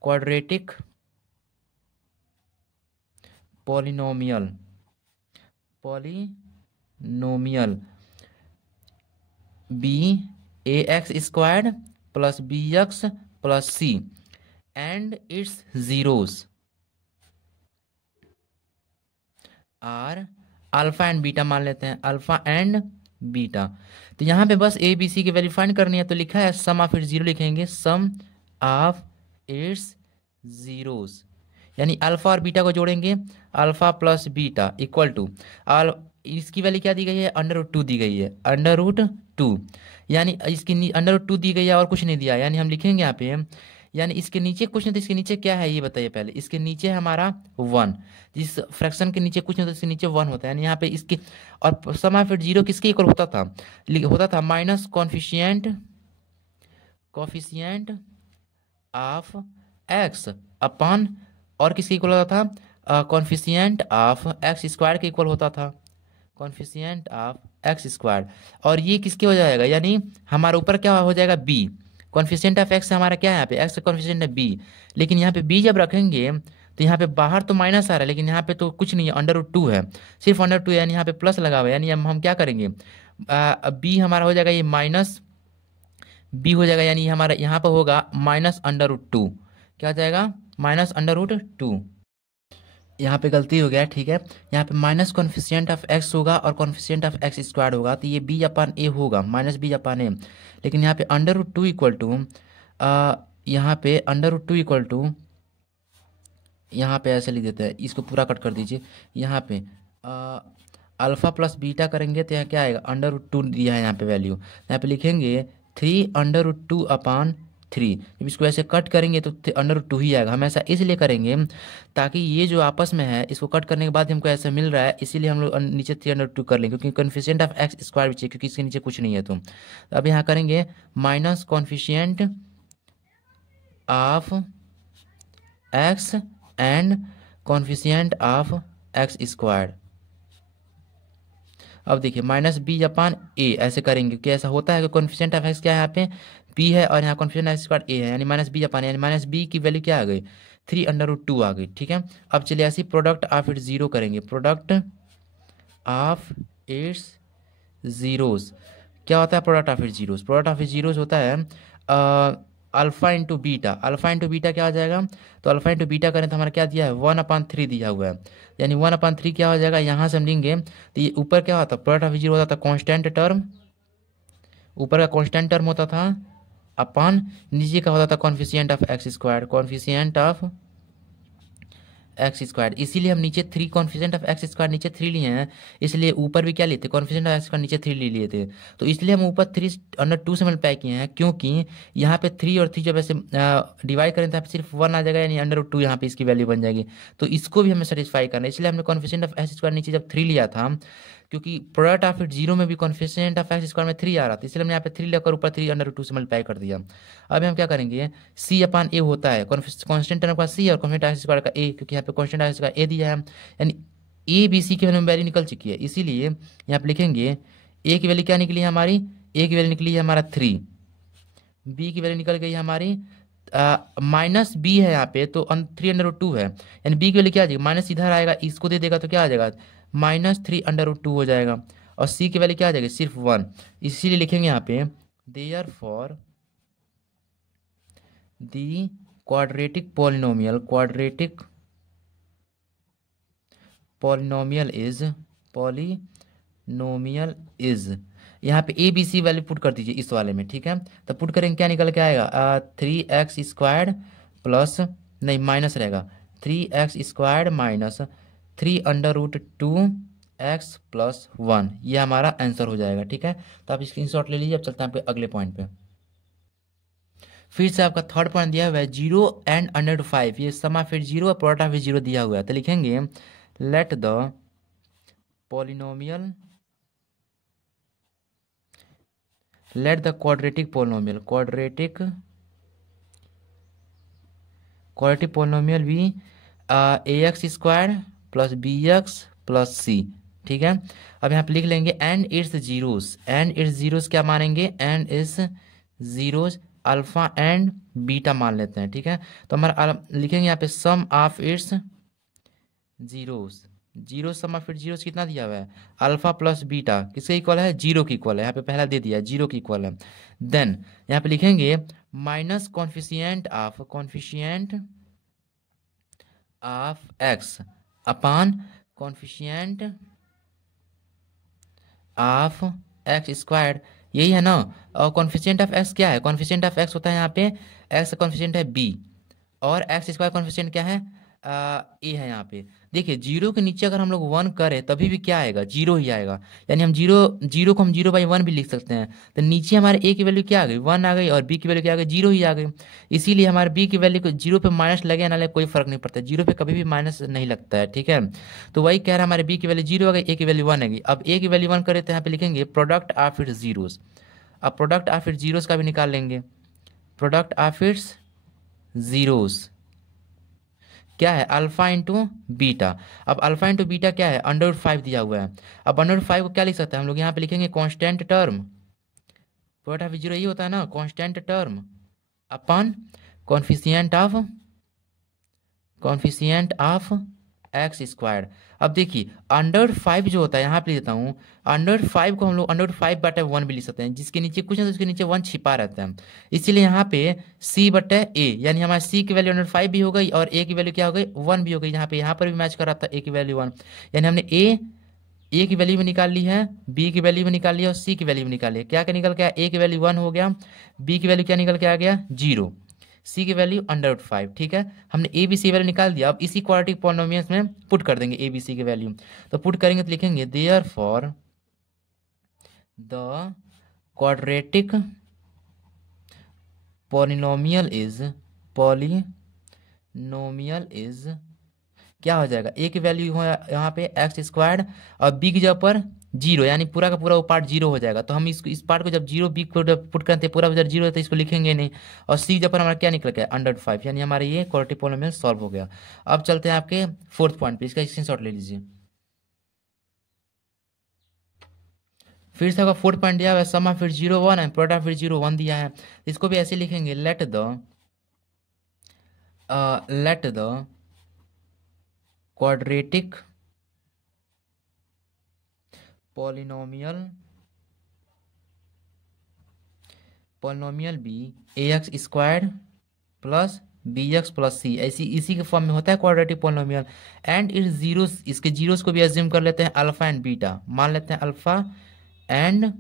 quadratic polynomial be ax² + bx + c and its zeros are alpha and beta मान लेते हैं, अल्फा एंड बीटा। तो यहाँ पे बस ए बी सी की वैल्यू फाइंड करनी है, तो लिखा है सम ऑफ इट्स 0 लिखेंगे, सम ऑफ इट्स जीरोस, यानी अल्फा और बीटा को जोड़ेंगे, alpha plus beta equal to इसकी वैल्यू क्या दी गई है, √2 दी गई है, √2, यानी इसकी √2 दी गई है और कुछ नहीं दिया, यानी हम लिखेंगे यहाँ पे, यानी इसके नीचे कुछ नहीं तो इसके नीचे क्या है ये बताइए पहले। इसके नीचे है हमारा 1, जिस फ्रैक्शन के नीचे कुछ नहीं तो इसके नीचे 1 होता है, यानी यहाँ पे इसके, और सम ऑफ इट 0 किसके इक्वल होता था, होता था minus coefficient of x upon, और किसके इक्वल होता था, कॉन्फिशिएंट ऑफ x² के इक्वल होता था, कॉन्फिशिएंट ऑफ x²। और ये किसके हो जाएगा, यानी हमारे ऊपर क्या हो जाएगा, b। कॉन्फिशिएंट ऑफ x हमारा क्या है यहाँ पे, x का कॉन्फिशिएंट है b, लेकिन यहाँ पे b जब रखेंगे तो यहाँ पे बाहर तो माइनस आ रहा है, लेकिन यहाँ पे तो कुछ नहीं है, √2 है, सिर्फ √2 है, यानी यहाँ पे प्लस लगा हुआ है, यानी हम क्या करेंगे, b हमारा हो जाएगा ये माइनस b हो जाएगा, यानी हमारा यहाँ पर होगा -√2, क्या हो जाएगा, -√2। यहाँ पे गलती हो गया, ठीक है, यहाँ पे माइनस कॉन्फिशिएंट ऑफ x होगा और कॉन्फिशिएंट ऑफ x² होगा, तो ये b/a होगा, -b/a, लेकिन यहाँ पे √2 इक्वल टू, यहाँ पे √2 इक्वल टू, यहाँ पे ऐसे लिख देते हैं, इसको पूरा कट कर दीजिए, यहाँ पे अल्फा प्लस बीटा करेंगे तो यहाँ क्या आएगा, √2 दिया है यहाँ पे वैल्यू, यहाँ पे लिखेंगे 3√2/3। जब इसको ऐसे कट करेंगे तो √2 ही आएगा। हम ऐसा इसलिए करेंगे ताकि ये जो आपस में है इसको कट करने के बाद हमको ऐसा मिल रहा है, इसीलिए हम लोग नीचे 3√2 कर लेंगे, क्योंकि कॉन्फिशिएंट ऑफ x² भी चाहिए, क्योंकि इसके नीचे कुछ नहीं है। तो अब यहाँ करेंगे minus coefficient of x and coefficient of x²। अब देखिए -b/a ऐसे करेंगे, कि ऐसा होता है कि कॉन्फिशिएंट ऑफ x क्या है, यहाँ पे b है और यहाँ कॉन्फिशिएंट ऑफ x² a है, यानी -b/a, यानी -b की वैल्यू क्या आ गई, 3√2 आ गई। ठीक है, अब चलिए ऐसे प्रोडक्ट ऑफ इट्स 0 करेंगे, प्रोडक्ट ऑफ इट्स जीरोस क्या होता है, product of its zeros, product of its zeros होता है alpha into beta, alpha into beta क्या हो जाएगा, तो अल्फा इंटू बीटा करें तो हमारा क्या दिया है, 1/3 दिया हुआ है, यानी 1/3 क्या हो जाएगा, यहाँ से हम लेंगे तो ये ऊपर क्या होता है, प्रोडक्ट ऑफ जीरो होता था कांस्टेंट टर्म, ऊपर का कांस्टेंट टर्म होता था, अपॉन नीचे का होता था कॉन्फिशिएंट ऑफ x², कॉन्फिशिएंट ऑफ x², इसीलिए हम नीचे 3 कॉन्फिशिएंट ऑफ x² नीचे 3 लिए हैं, इसलिए ऊपर भी क्या लेते, कॉन्फिशिएंट ऑफ x² नीचे 3 ले लिए थे, तो इसलिए हम ऊपर 3/2 से मल्टीप्लाई किए हैं, क्योंकि यहाँ पे 3 और 3 जब ऐसे डिवाइड करें तो यहाँ पे सिर्फ 1 आ जाएगा, यानी √2 यहाँ पे इसकी वैल्यू बन जाएगी, तो इसको भी हमें सेटिस्फाई करना है, इसलिए हमने कॉन्फिशिएंट ऑफ x² नीचे जब 3 लिया था, क्योंकि प्रोडक्ट ऑफ इट 0 में भी कॉन्फिशिएंट ऑफ x² में 3 आ रहा था, इसलिए हमने यहाँ पे 3 लेकर ऊपर 3/2 से मल्टीप्लाई कर दिया। अब हम क्या करेंगे, c/a होता है कांस्टेंट टर्म का c और कॉन्स्टेंट x² का a, क्योंकि यहाँ पे कांस्टेंट x का a दिया है, यानी a b c की वैल्यू निकल चुकी है, इसीलिए यहाँ पे लिखेंगे a की वैल्यू क्या निकली है हमारी, a की वैल्यू निकली है हमारा 3, b की वैल्यू निकल गई है हमारी -b है यहाँ पे, तो 3/2 है, यानी b की वैल्यू क्या आ जाएगी, माइनस इधर आएगा, इसको दे देगा तो क्या आ जाएगा, -3/2 हो जाएगा, और c की वैल्यू क्या आ जाएगी, सिर्फ 1, इसीलिए लिखेंगे यहाँ पे therefore the quadratic polynomial is यहाँ पे A B C value put कर दीजिए इस वाले में, ठीक है। तो पुट करेंगे क्या निकल के आएगा, 3x² प्लस, नहीं माइनस रहेगा, 3x² माइनस 3√2x+1, ये हमारा आंसर हो जाएगा, ठीक है। तो आप स्क्रीनशॉट ले लीजिए। अब चलते हैं पे अगले पॉइंट पे। फिर से आपका थर्ड पॉइंट दिया हुआ है 0 एंड √5, ये सम ऑफ इट 0 और प्रोडक्ट ऑफ इट 0 दिया हुआ है। तो लिखेंगे let the polynomial, late the quadratic polynomial, quadratic polynomial भी ax² plus bx plus c, ठीक है। अब यहाँ पे लिख लेंगे and its zeros, and its zeros क्या मानेंगे, and its zeros alpha and beta मान लेते हैं, ठीक है। तो हमारा लिखेंगे यहाँ पे sum of its zeros, zero sum of its zeros कितना दिया हुआ है, अल्फा प्लस बीटा किसके इक्वल है, 0 के इक्वल है। यहाँ पे पहला दे दिया है 0 के इक्वल है। देन यहाँ पे लिखेंगे minus coefficient of x upon coefficient of x², यही है ना। और कॉन्फिशिएंट ऑफ एक्स क्या है, कॉन्फिशिएंट ऑफ एक्स होता है यहाँ पे एक्स कॉन्फिशिएंट है b, और x² कॉन्फिशिएंट क्या है, ए है यहाँ पे। देखिए 0 के नीचे अगर हम लोग 1 करें तभी भी क्या आएगा, 0 ही आएगा। यानी हम 0 को हम 0/1 भी लिख सकते हैं। तो नीचे हमारे a की वैल्यू क्या आ गई, 1 आ गई, और b की वैल्यू क्या आ गई, 0 ही आ गई। इसीलिए हमारे b की वैल्यू को 0 पे माइनस लगे ना लगे कोई फर्क नहीं पड़ता, 0 पे कभी भी माइनस नहीं लगता है, ठीक है। तो वही कह रहा है हमारे b की वैल्यू 0 आ गई, a की वैल्यू 1 आ गई। अब a की वैल्यू 1 करें तो यहाँ पे लिखेंगे प्रोडक्ट ऑफ इट्स जीरोस। अब प्रोडक्ट ऑफ इट्स जीरोस का भी निकाल लेंगे, प्रोडक्ट ऑफ इट्स जीरोस क्या है, अल्फा इंटू बीटा। अब अल्फा इंटू बीटा क्या है, √5 दिया हुआ है। अब √5 को क्या लिख सकते हैं हम लोग, यहाँ पे लिखेंगे कांस्टेंट टर्म, प्रोडक्ट ऑफ 0 ही होता है ना, constant term upon coefficient of x²। अब देखिए √5 जो होता है, यहाँ पे लिख देता हूँ, √5 को हम लोग √5/1 भी लिख सकते हैं, जिसके नीचे कुछ ना तो उसके नीचे 1 छिपा रहता है। इसीलिए यहाँ पे c/a, यानी हमारे c की वैल्यू √5 भी हो गई और a की वैल्यू क्या हो गई, 1 भी हो गई। यहाँ पर भी मैच कर रहा था a की वैल्यू 1, यानी हमने a की वैल्यू भी निकाल ली है, b की वैल्यू भी निकाल ली है, और c की वैल्यू भी निकाल ली है। क्या क्या निकल के आया, a की वैल्यू 1 हो गया, b की वैल्यू क्या निकल के आ गया, 0, c की वैल्यू √5, ठीक है। हमने a b c वैल्यू निकाल दिया। अब इसी क्वाड्रेटिक पॉलिनोमियल्स में पुट कर देंगे a b c की वैल्यू। तो पुट करेंगे तो लिखेंगे therefore the quadratic polynomial is क्या हो जाएगा, a की वैल्यू हो यहाँ पे x² और b की जगह पर 0, यानी पूरा का पूरा वो पार्ट 0 हो जाएगा। तो हम इस पार्ट को जब 0 b को पुट करते हैं पूरा उधर 0 है तो इसको लिखेंगे नहीं। और c जब पर हमारा क्या निकल गया, √5, यानी हमारे ये क्वाड्रेटिक पॉलिनोमियल सॉल्व हो गया। अब चलते हैं आपके फोर्थ पॉइंट पे, इसका स्क्रीनशॉट ले लीजिए। फिर से आपका फोर्थ पॉइंट दिया हुआ है सम ऑफ इट 0 1 है, प्रोडक्ट ऑफ इट 0 1 दिया है। इसको भी ऐसे लिखेंगे let the quadratic polynomial be ax² plus bx plus c, ऐसी इसी के फॉर्म में होता है quadratic polynomial. And its zeros, इसके जीरोस को भी एज्यूम कर लेते हैं अल्फा एंड बीटा, मान लेते हैं अल्फा एंड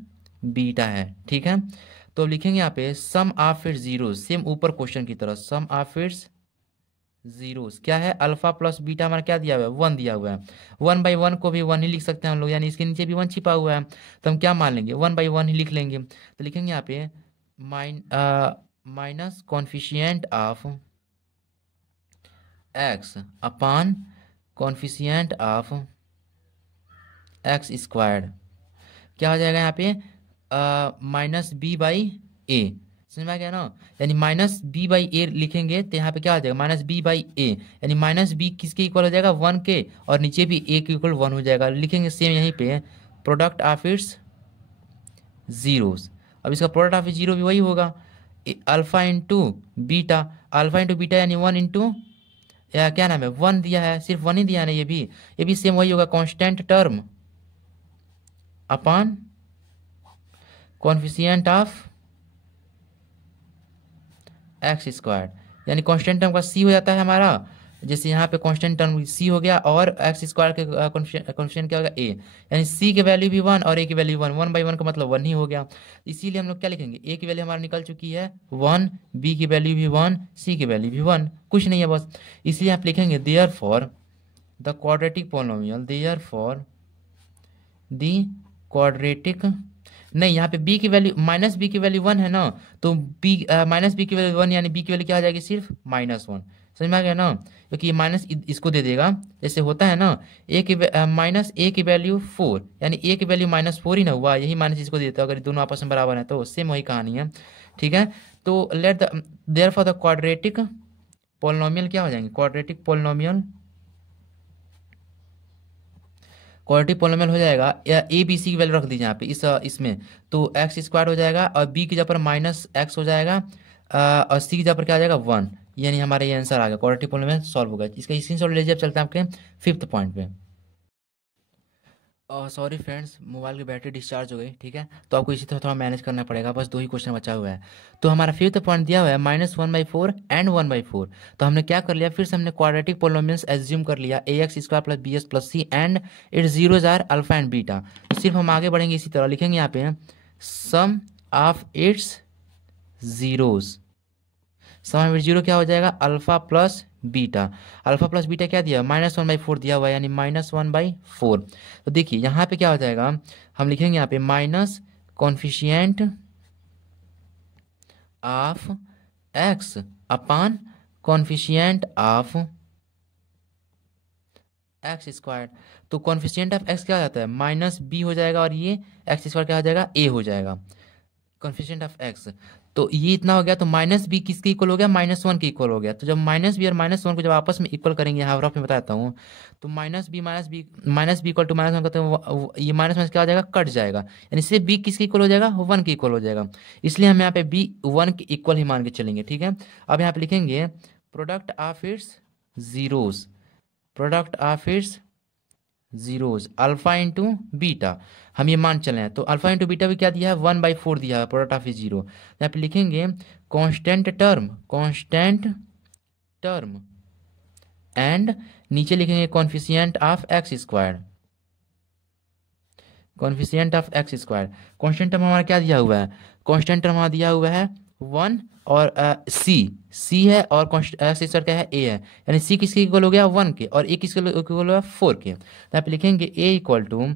बीटा है, ठीक है। तो लिखेंगे यहाँ पे sum of its zeros, same ऊपर क्वेश्चन की तरह, सम ऑफ इट्स जीरोस क्या है, अल्फा प्लस बीटा हमारा क्या दिया हुआ है, 1 दिया हुआ है। 1/1 को भी 1 ही लिख सकते हैं हम लोग, यानी इसके नीचे भी 1 छिपा हुआ है, तो हम क्या मान लेंगे, 1/1 ही लिख लेंगे। तो लिखेंगे यहाँ पे minus coefficient of x upon coefficient of x², क्या हो जाएगा यहाँ पे, -b/a, समझ में आ गया ना। यानी -b/a लिखेंगे तो यहाँ पे क्या हो जाएगा, -b/a, यानी -b किसके इक्वल हो जाएगा, 1 के, और नीचे भी a के इक्वल 1 हो जाएगा। लिखेंगे सेम यहीं पे प्रोडक्ट ऑफ इट्स जीरोस। अब इसका प्रोडक्ट ऑफ जीरो भी वही होगा, अल्फा इंटू बीटा, यानी 1 इंटू क्या नाम है, 1 दिया है, सिर्फ 1 ही दिया है ना, ये भी सेम वही होगा, constant term upon coefficient of x², यानी कांस्टेंट टर्म का c हो जाता है हमारा जैसे यहाँ पे कांस्टेंट टर्म सी हो गया और एक्स स्क्वायर के कॉन्फिडेंट क्या होगा ए, यानी सी की वैल्यू भी वन और ए की value one, one by one का मतलब वन ही हो गया। इसीलिए हम लोग क्या लिखेंगे, ए की वैल्यू हमारी निकल चुकी है वन, बी की वैल्यू भी वन, सी की वैल्यू भी वन, कुछ नहीं है बस। इसलिए आप लिखेंगे therefore the quadratic polynomial, therefore the quadratic, नहीं यहाँ पे b की वैल्यू माइनस बी की वैल्यू वन है ना, तो b माइनस बी की वैल्यू वन यानी b की वैल्यू क्या आ जाएगी, सिर्फ माइनस वन। समझ में आ गया ना, क्योंकि ये माइनस इसको दे देगा, जैसे होता है ना ए की माइनस ए की वैल्यू फोर, यानी ए की वैल्यू माइनस फोर ही ना हुआ, यही माइनस इसको देता है, अगर दोनों आपस में बराबर है तो सेम वही कहानी है। ठीक है, तो let the therefore the quadratic polynomial क्या हो जाएंगे, क्वाड्रेटिक पोलिनोमियल, क्वाड्रेटिक पोलिनोमियल हो जाएगा या ए बी सी की वैल्यू रख दीजिए यहाँ पे इसमें, तो एक्स स्क्वायर हो जाएगा और बी की जगह पर माइनस एक्स हो जाएगा और सी की जगह पर क्या आ जाएगा वन, यानी हमारा ये आंसर आ गया, क्वाड्रेटिक पोलिनोमियल सॉल्व हो गया। इसका स्क्रीनशॉट लीजिए, अब चलते हैं आपके फिफ्थ पॉइंट पे। सॉरी फ्रेंड्स, मोबाइल की बैटरी डिस्चार्ज हो गई। ठीक है, तो आपको इसी तरह थोड़ा मैनेज करना पड़ेगा, बस दो ही क्वेश्चन बचा हुआ है। तो हमारा फिफ्थ पॉइंट दिया हुआ है minus one by four and one by four. तो हमने क्या कर लिया, फिर से हमने क्वाड्रेटिक पोलिनोमियल्स एज्यूम कर लिया, a x square plus b s plus c and its zeros are alpha and beta. तो सिर्फ हम आगे बढ़ेंगे इसी तरह, लिखेंगे यहाँ पे sum of its zeros, sum of zero क्या हो जाएगा, alpha plus beta. Alpha plus beta क्या दिया, माइनस वन बाई फोर दिया हुआ है, यानी माइनस वन बाई फोर। तो देखिए यहाँ पे क्या हो जाएगा, हम लिखेंगे यहाँ पे minus coefficient of x upon coefficient of x square. तो कॉन्फिशिएंट ऑफ एक्स क्या हो जाता है, माइनस बी हो जाएगा, और ये एक्स स्क्वायर क्या हो जाएगा, ए हो जाएगा, कॉन्फिशिएंट ऑफ एक्स। तो ये इतना हो गया, तो माइनस बी किसके इक्वल हो गया, माइनस वन के इक्वल हो गया। तो जब माइनस बी और माइनस वन को जब आपस में इक्वल करेंगे, यहाँ रफ में बताता हूँ, तो minus B equal to minus one करते हैं, ये माइनस माइनस क्या हो जाएगा, कट जाएगा, यानी सिर्फ बी किसके इक्वल हो जाएगा, वन के इक्वल हो जाएगा। इसलिए हम यहाँ पे बी वन के इक्वल ही मान के चलेंगे। ठीक है, अब यहाँ पे लिखेंगे product of its zeros, product of its zeros alpha into beta, हम ये मान चले हैं। तो अल्फा इंटू बीटा भी क्या दिया है, वन बाई फोर दिया है, प्रोडक्ट ऑफ जीरो। यहाँ पे लिखेंगे constant term, constant term and नीचे लिखेंगे coefficient of x square, coefficient of x square. Constant term हमारा क्या दिया हुआ है, कांस्टेंट टर्म हमारा दिया हुआ है वन, और सी है, और एक्स स्क्वायर क्या है, ए है, यानी सी किसके इक्वल हो गया, वन के, और ए किसके इक्वल हो गया, फोर के। यहाँ पे लिखेंगे ए इक्वल टू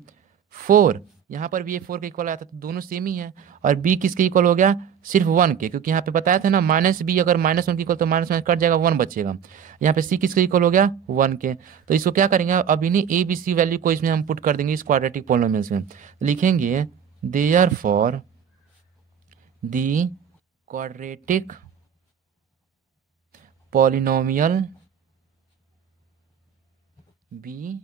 फोर, यहाँ पर भी ये फोर के इक्वल आया था, तो दोनों सेम ही है, और बी किसके इक्वल हो गया, सिर्फ वन के, क्योंकि यहाँ पे बताया था ना माइनस बी अगर माइनस वन के इक्वल तो माइनस माइनस कट जाएगा, वन बचेगा। यहाँ पे सी किसके इक्वल हो गया, वन के। तो इसको क्या करेंगे, अभी नहीं ए बी सी वैल्यू को इसमें हम पुट कर देंगे इस क्वाड्रेटिक पोलिनोमियल्स में, लिखेंगे therefore the quadratic polynomial be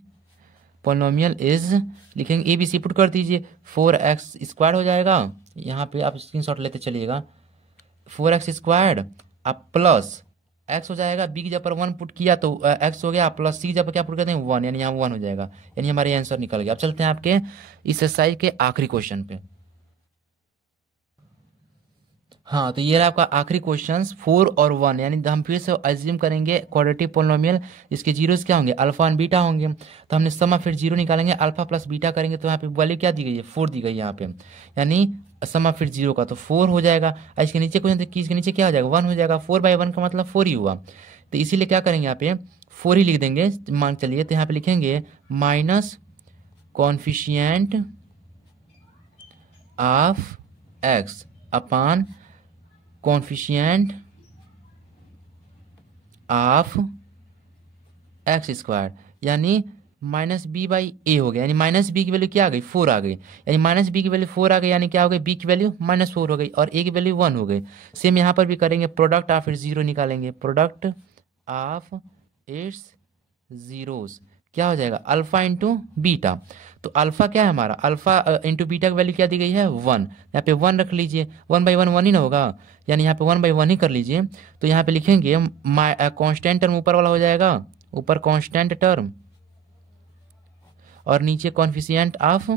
polynomial is, लिखेंगे ए बी सी पुट कर दीजिए, फोर एक्स स्क्वायर हो जाएगा, यहाँ पे आप स्क्रीनशॉट लेते चलिएगा, फोर एक्स स्क्वायर अब प्लस एक्स हो जाएगा, बी की जगह पर वन पुट किया तो एक्स हो गया, प्लस सी की जगह पर क्या पुट करते हैं, वन, यानी यहाँ वन हो जाएगा, यानी हमारे आंसर निकल गया। अब चलते हैं आपके इस एक्सरसाइज के आखिरी क्वेश्चन पे। हाँ, तो ये रहा आपका आखिरी क्वेश्चन, फोर और वन, यानी हम फिर से एज्यूम करेंगे क्वाड्रेटिक पोलिनोमियल, इसके जीरोस क्या होंगे, अल्फा और बीटा होंगे। तो हमने सम ऑफ फिर जीरो निकालेंगे, अल्फा प्लस बीटा करेंगे, तो यहाँ पे वैल्यू क्या दी गई है, फोर दी गई है यहाँ पे, यानी सम ऑफ फिर जीरो का तो फोर हो जाएगा, और इसके नीचे क्वेश्चन तो इसके नीचे क्या हो जाएगा, वन हो जाएगा, फोर बाई वन का मतलब फोर ही हुआ, तो इसीलिए क्या करेंगे यहाँ पे फोर ही लिख देंगे, मान चलिए, तो यहाँ पे लिखेंगे minus coefficient of x upon coefficient of x square, यानी माइनस बी बाई ए हो गया, यानी माइनस बी की वैल्यू क्या आ गई, फोर आ गई, यानी माइनस बी की वैल्यू फोर आ गई, यानी क्या हो गई, बी की वैल्यू माइनस फोर हो गई, और ए की वैल्यू वन हो गई। सेम यहाँ पर भी करेंगे, प्रोडक्ट ऑफ इट्स जीरो निकालेंगे, प्रोडक्ट ऑफ इट्स जीरोस क्या हो जाएगा, अल्फा इंटू बीटा। तो अल्फा क्या है हमारा, अल्फा इंटू बीटा की वैल्यू क्या दी गई है, वन, यहाँ पे वन रख लीजिए, वन बाई वन वन ही ना होगा, यानी यहाँ पे वन बाई वन ही कर लीजिए। तो यहाँ पे लिखेंगे कांस्टेंट टर्म ऊपर वाला हो जाएगा, ऊपर कांस्टेंट टर्म और नीचे कॉन्फिशिएंट ऑफ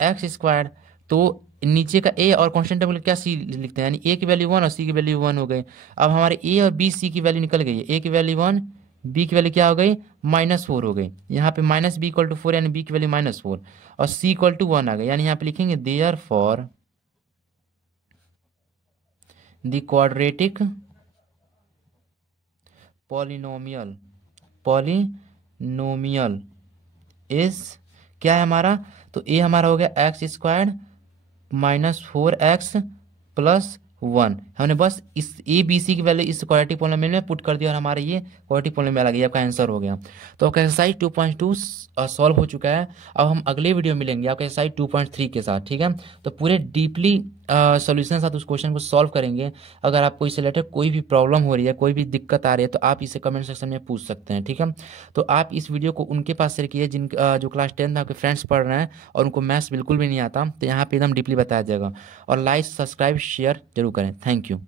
एक्स स्क्वायर। तो नीचे का ए और कांस्टेंट टर्म क्या सी लिखते हैं, यानी ए की वैल्यू 1 और सी की वैल्यू 1 हो गई। अब हमारे ए और बी सी की वैल्यू निकल गई है, ए की वैल्यू 1, बी की वैल्यू क्या हो गई, -4 हो गई। यहाँ पे -b = 4 यानी बी की वैल्यू -4 और सी = 1 आ गई, यानी यहाँ पे लिखेंगे therefore the quadratic polynomial, polynomial is क्या है हमारा, तो ए हमारा हो गया x² -4x+1। हमने बस इस ए बी सी की वैल्यू इस क्वाड्रेटिक पॉलिनोमियल में पुट कर दिया और हमारा ये क्वाड्रेटिक पॉलिनोमियल आ गया, आपका आंसर हो गया। तो आपका एक्सरसाइज 2.2 सॉल्व हो चुका है। अब हम अगले वीडियो में मिलेंगे आपका एक्सरसाइज 2.3 के साथ, ठीक है। तो पूरे डीपली सोल्यूशन के साथ उस क्वेश्चन को सॉल्व करेंगे। अगर आपको इससे रिलेटेड कोई भी प्रॉब्लम हो रही है, कोई भी दिक्कत आ रही है, तो आप इसे कमेंट सेक्शन में पूछ सकते हैं, ठीक है। तो आप इस वीडियो को उनके पास शेयर कीजिए जिन जो क्लास 10 में आपके फ्रेंड्स पढ़ रहे हैं और उनको मैथ्स बिल्कुल भी नहीं आता, तो यहाँ पे एकदम डीपली बताया जाएगा। और लाइक सब्सक्राइब शेयर जरूर करें। Thank you.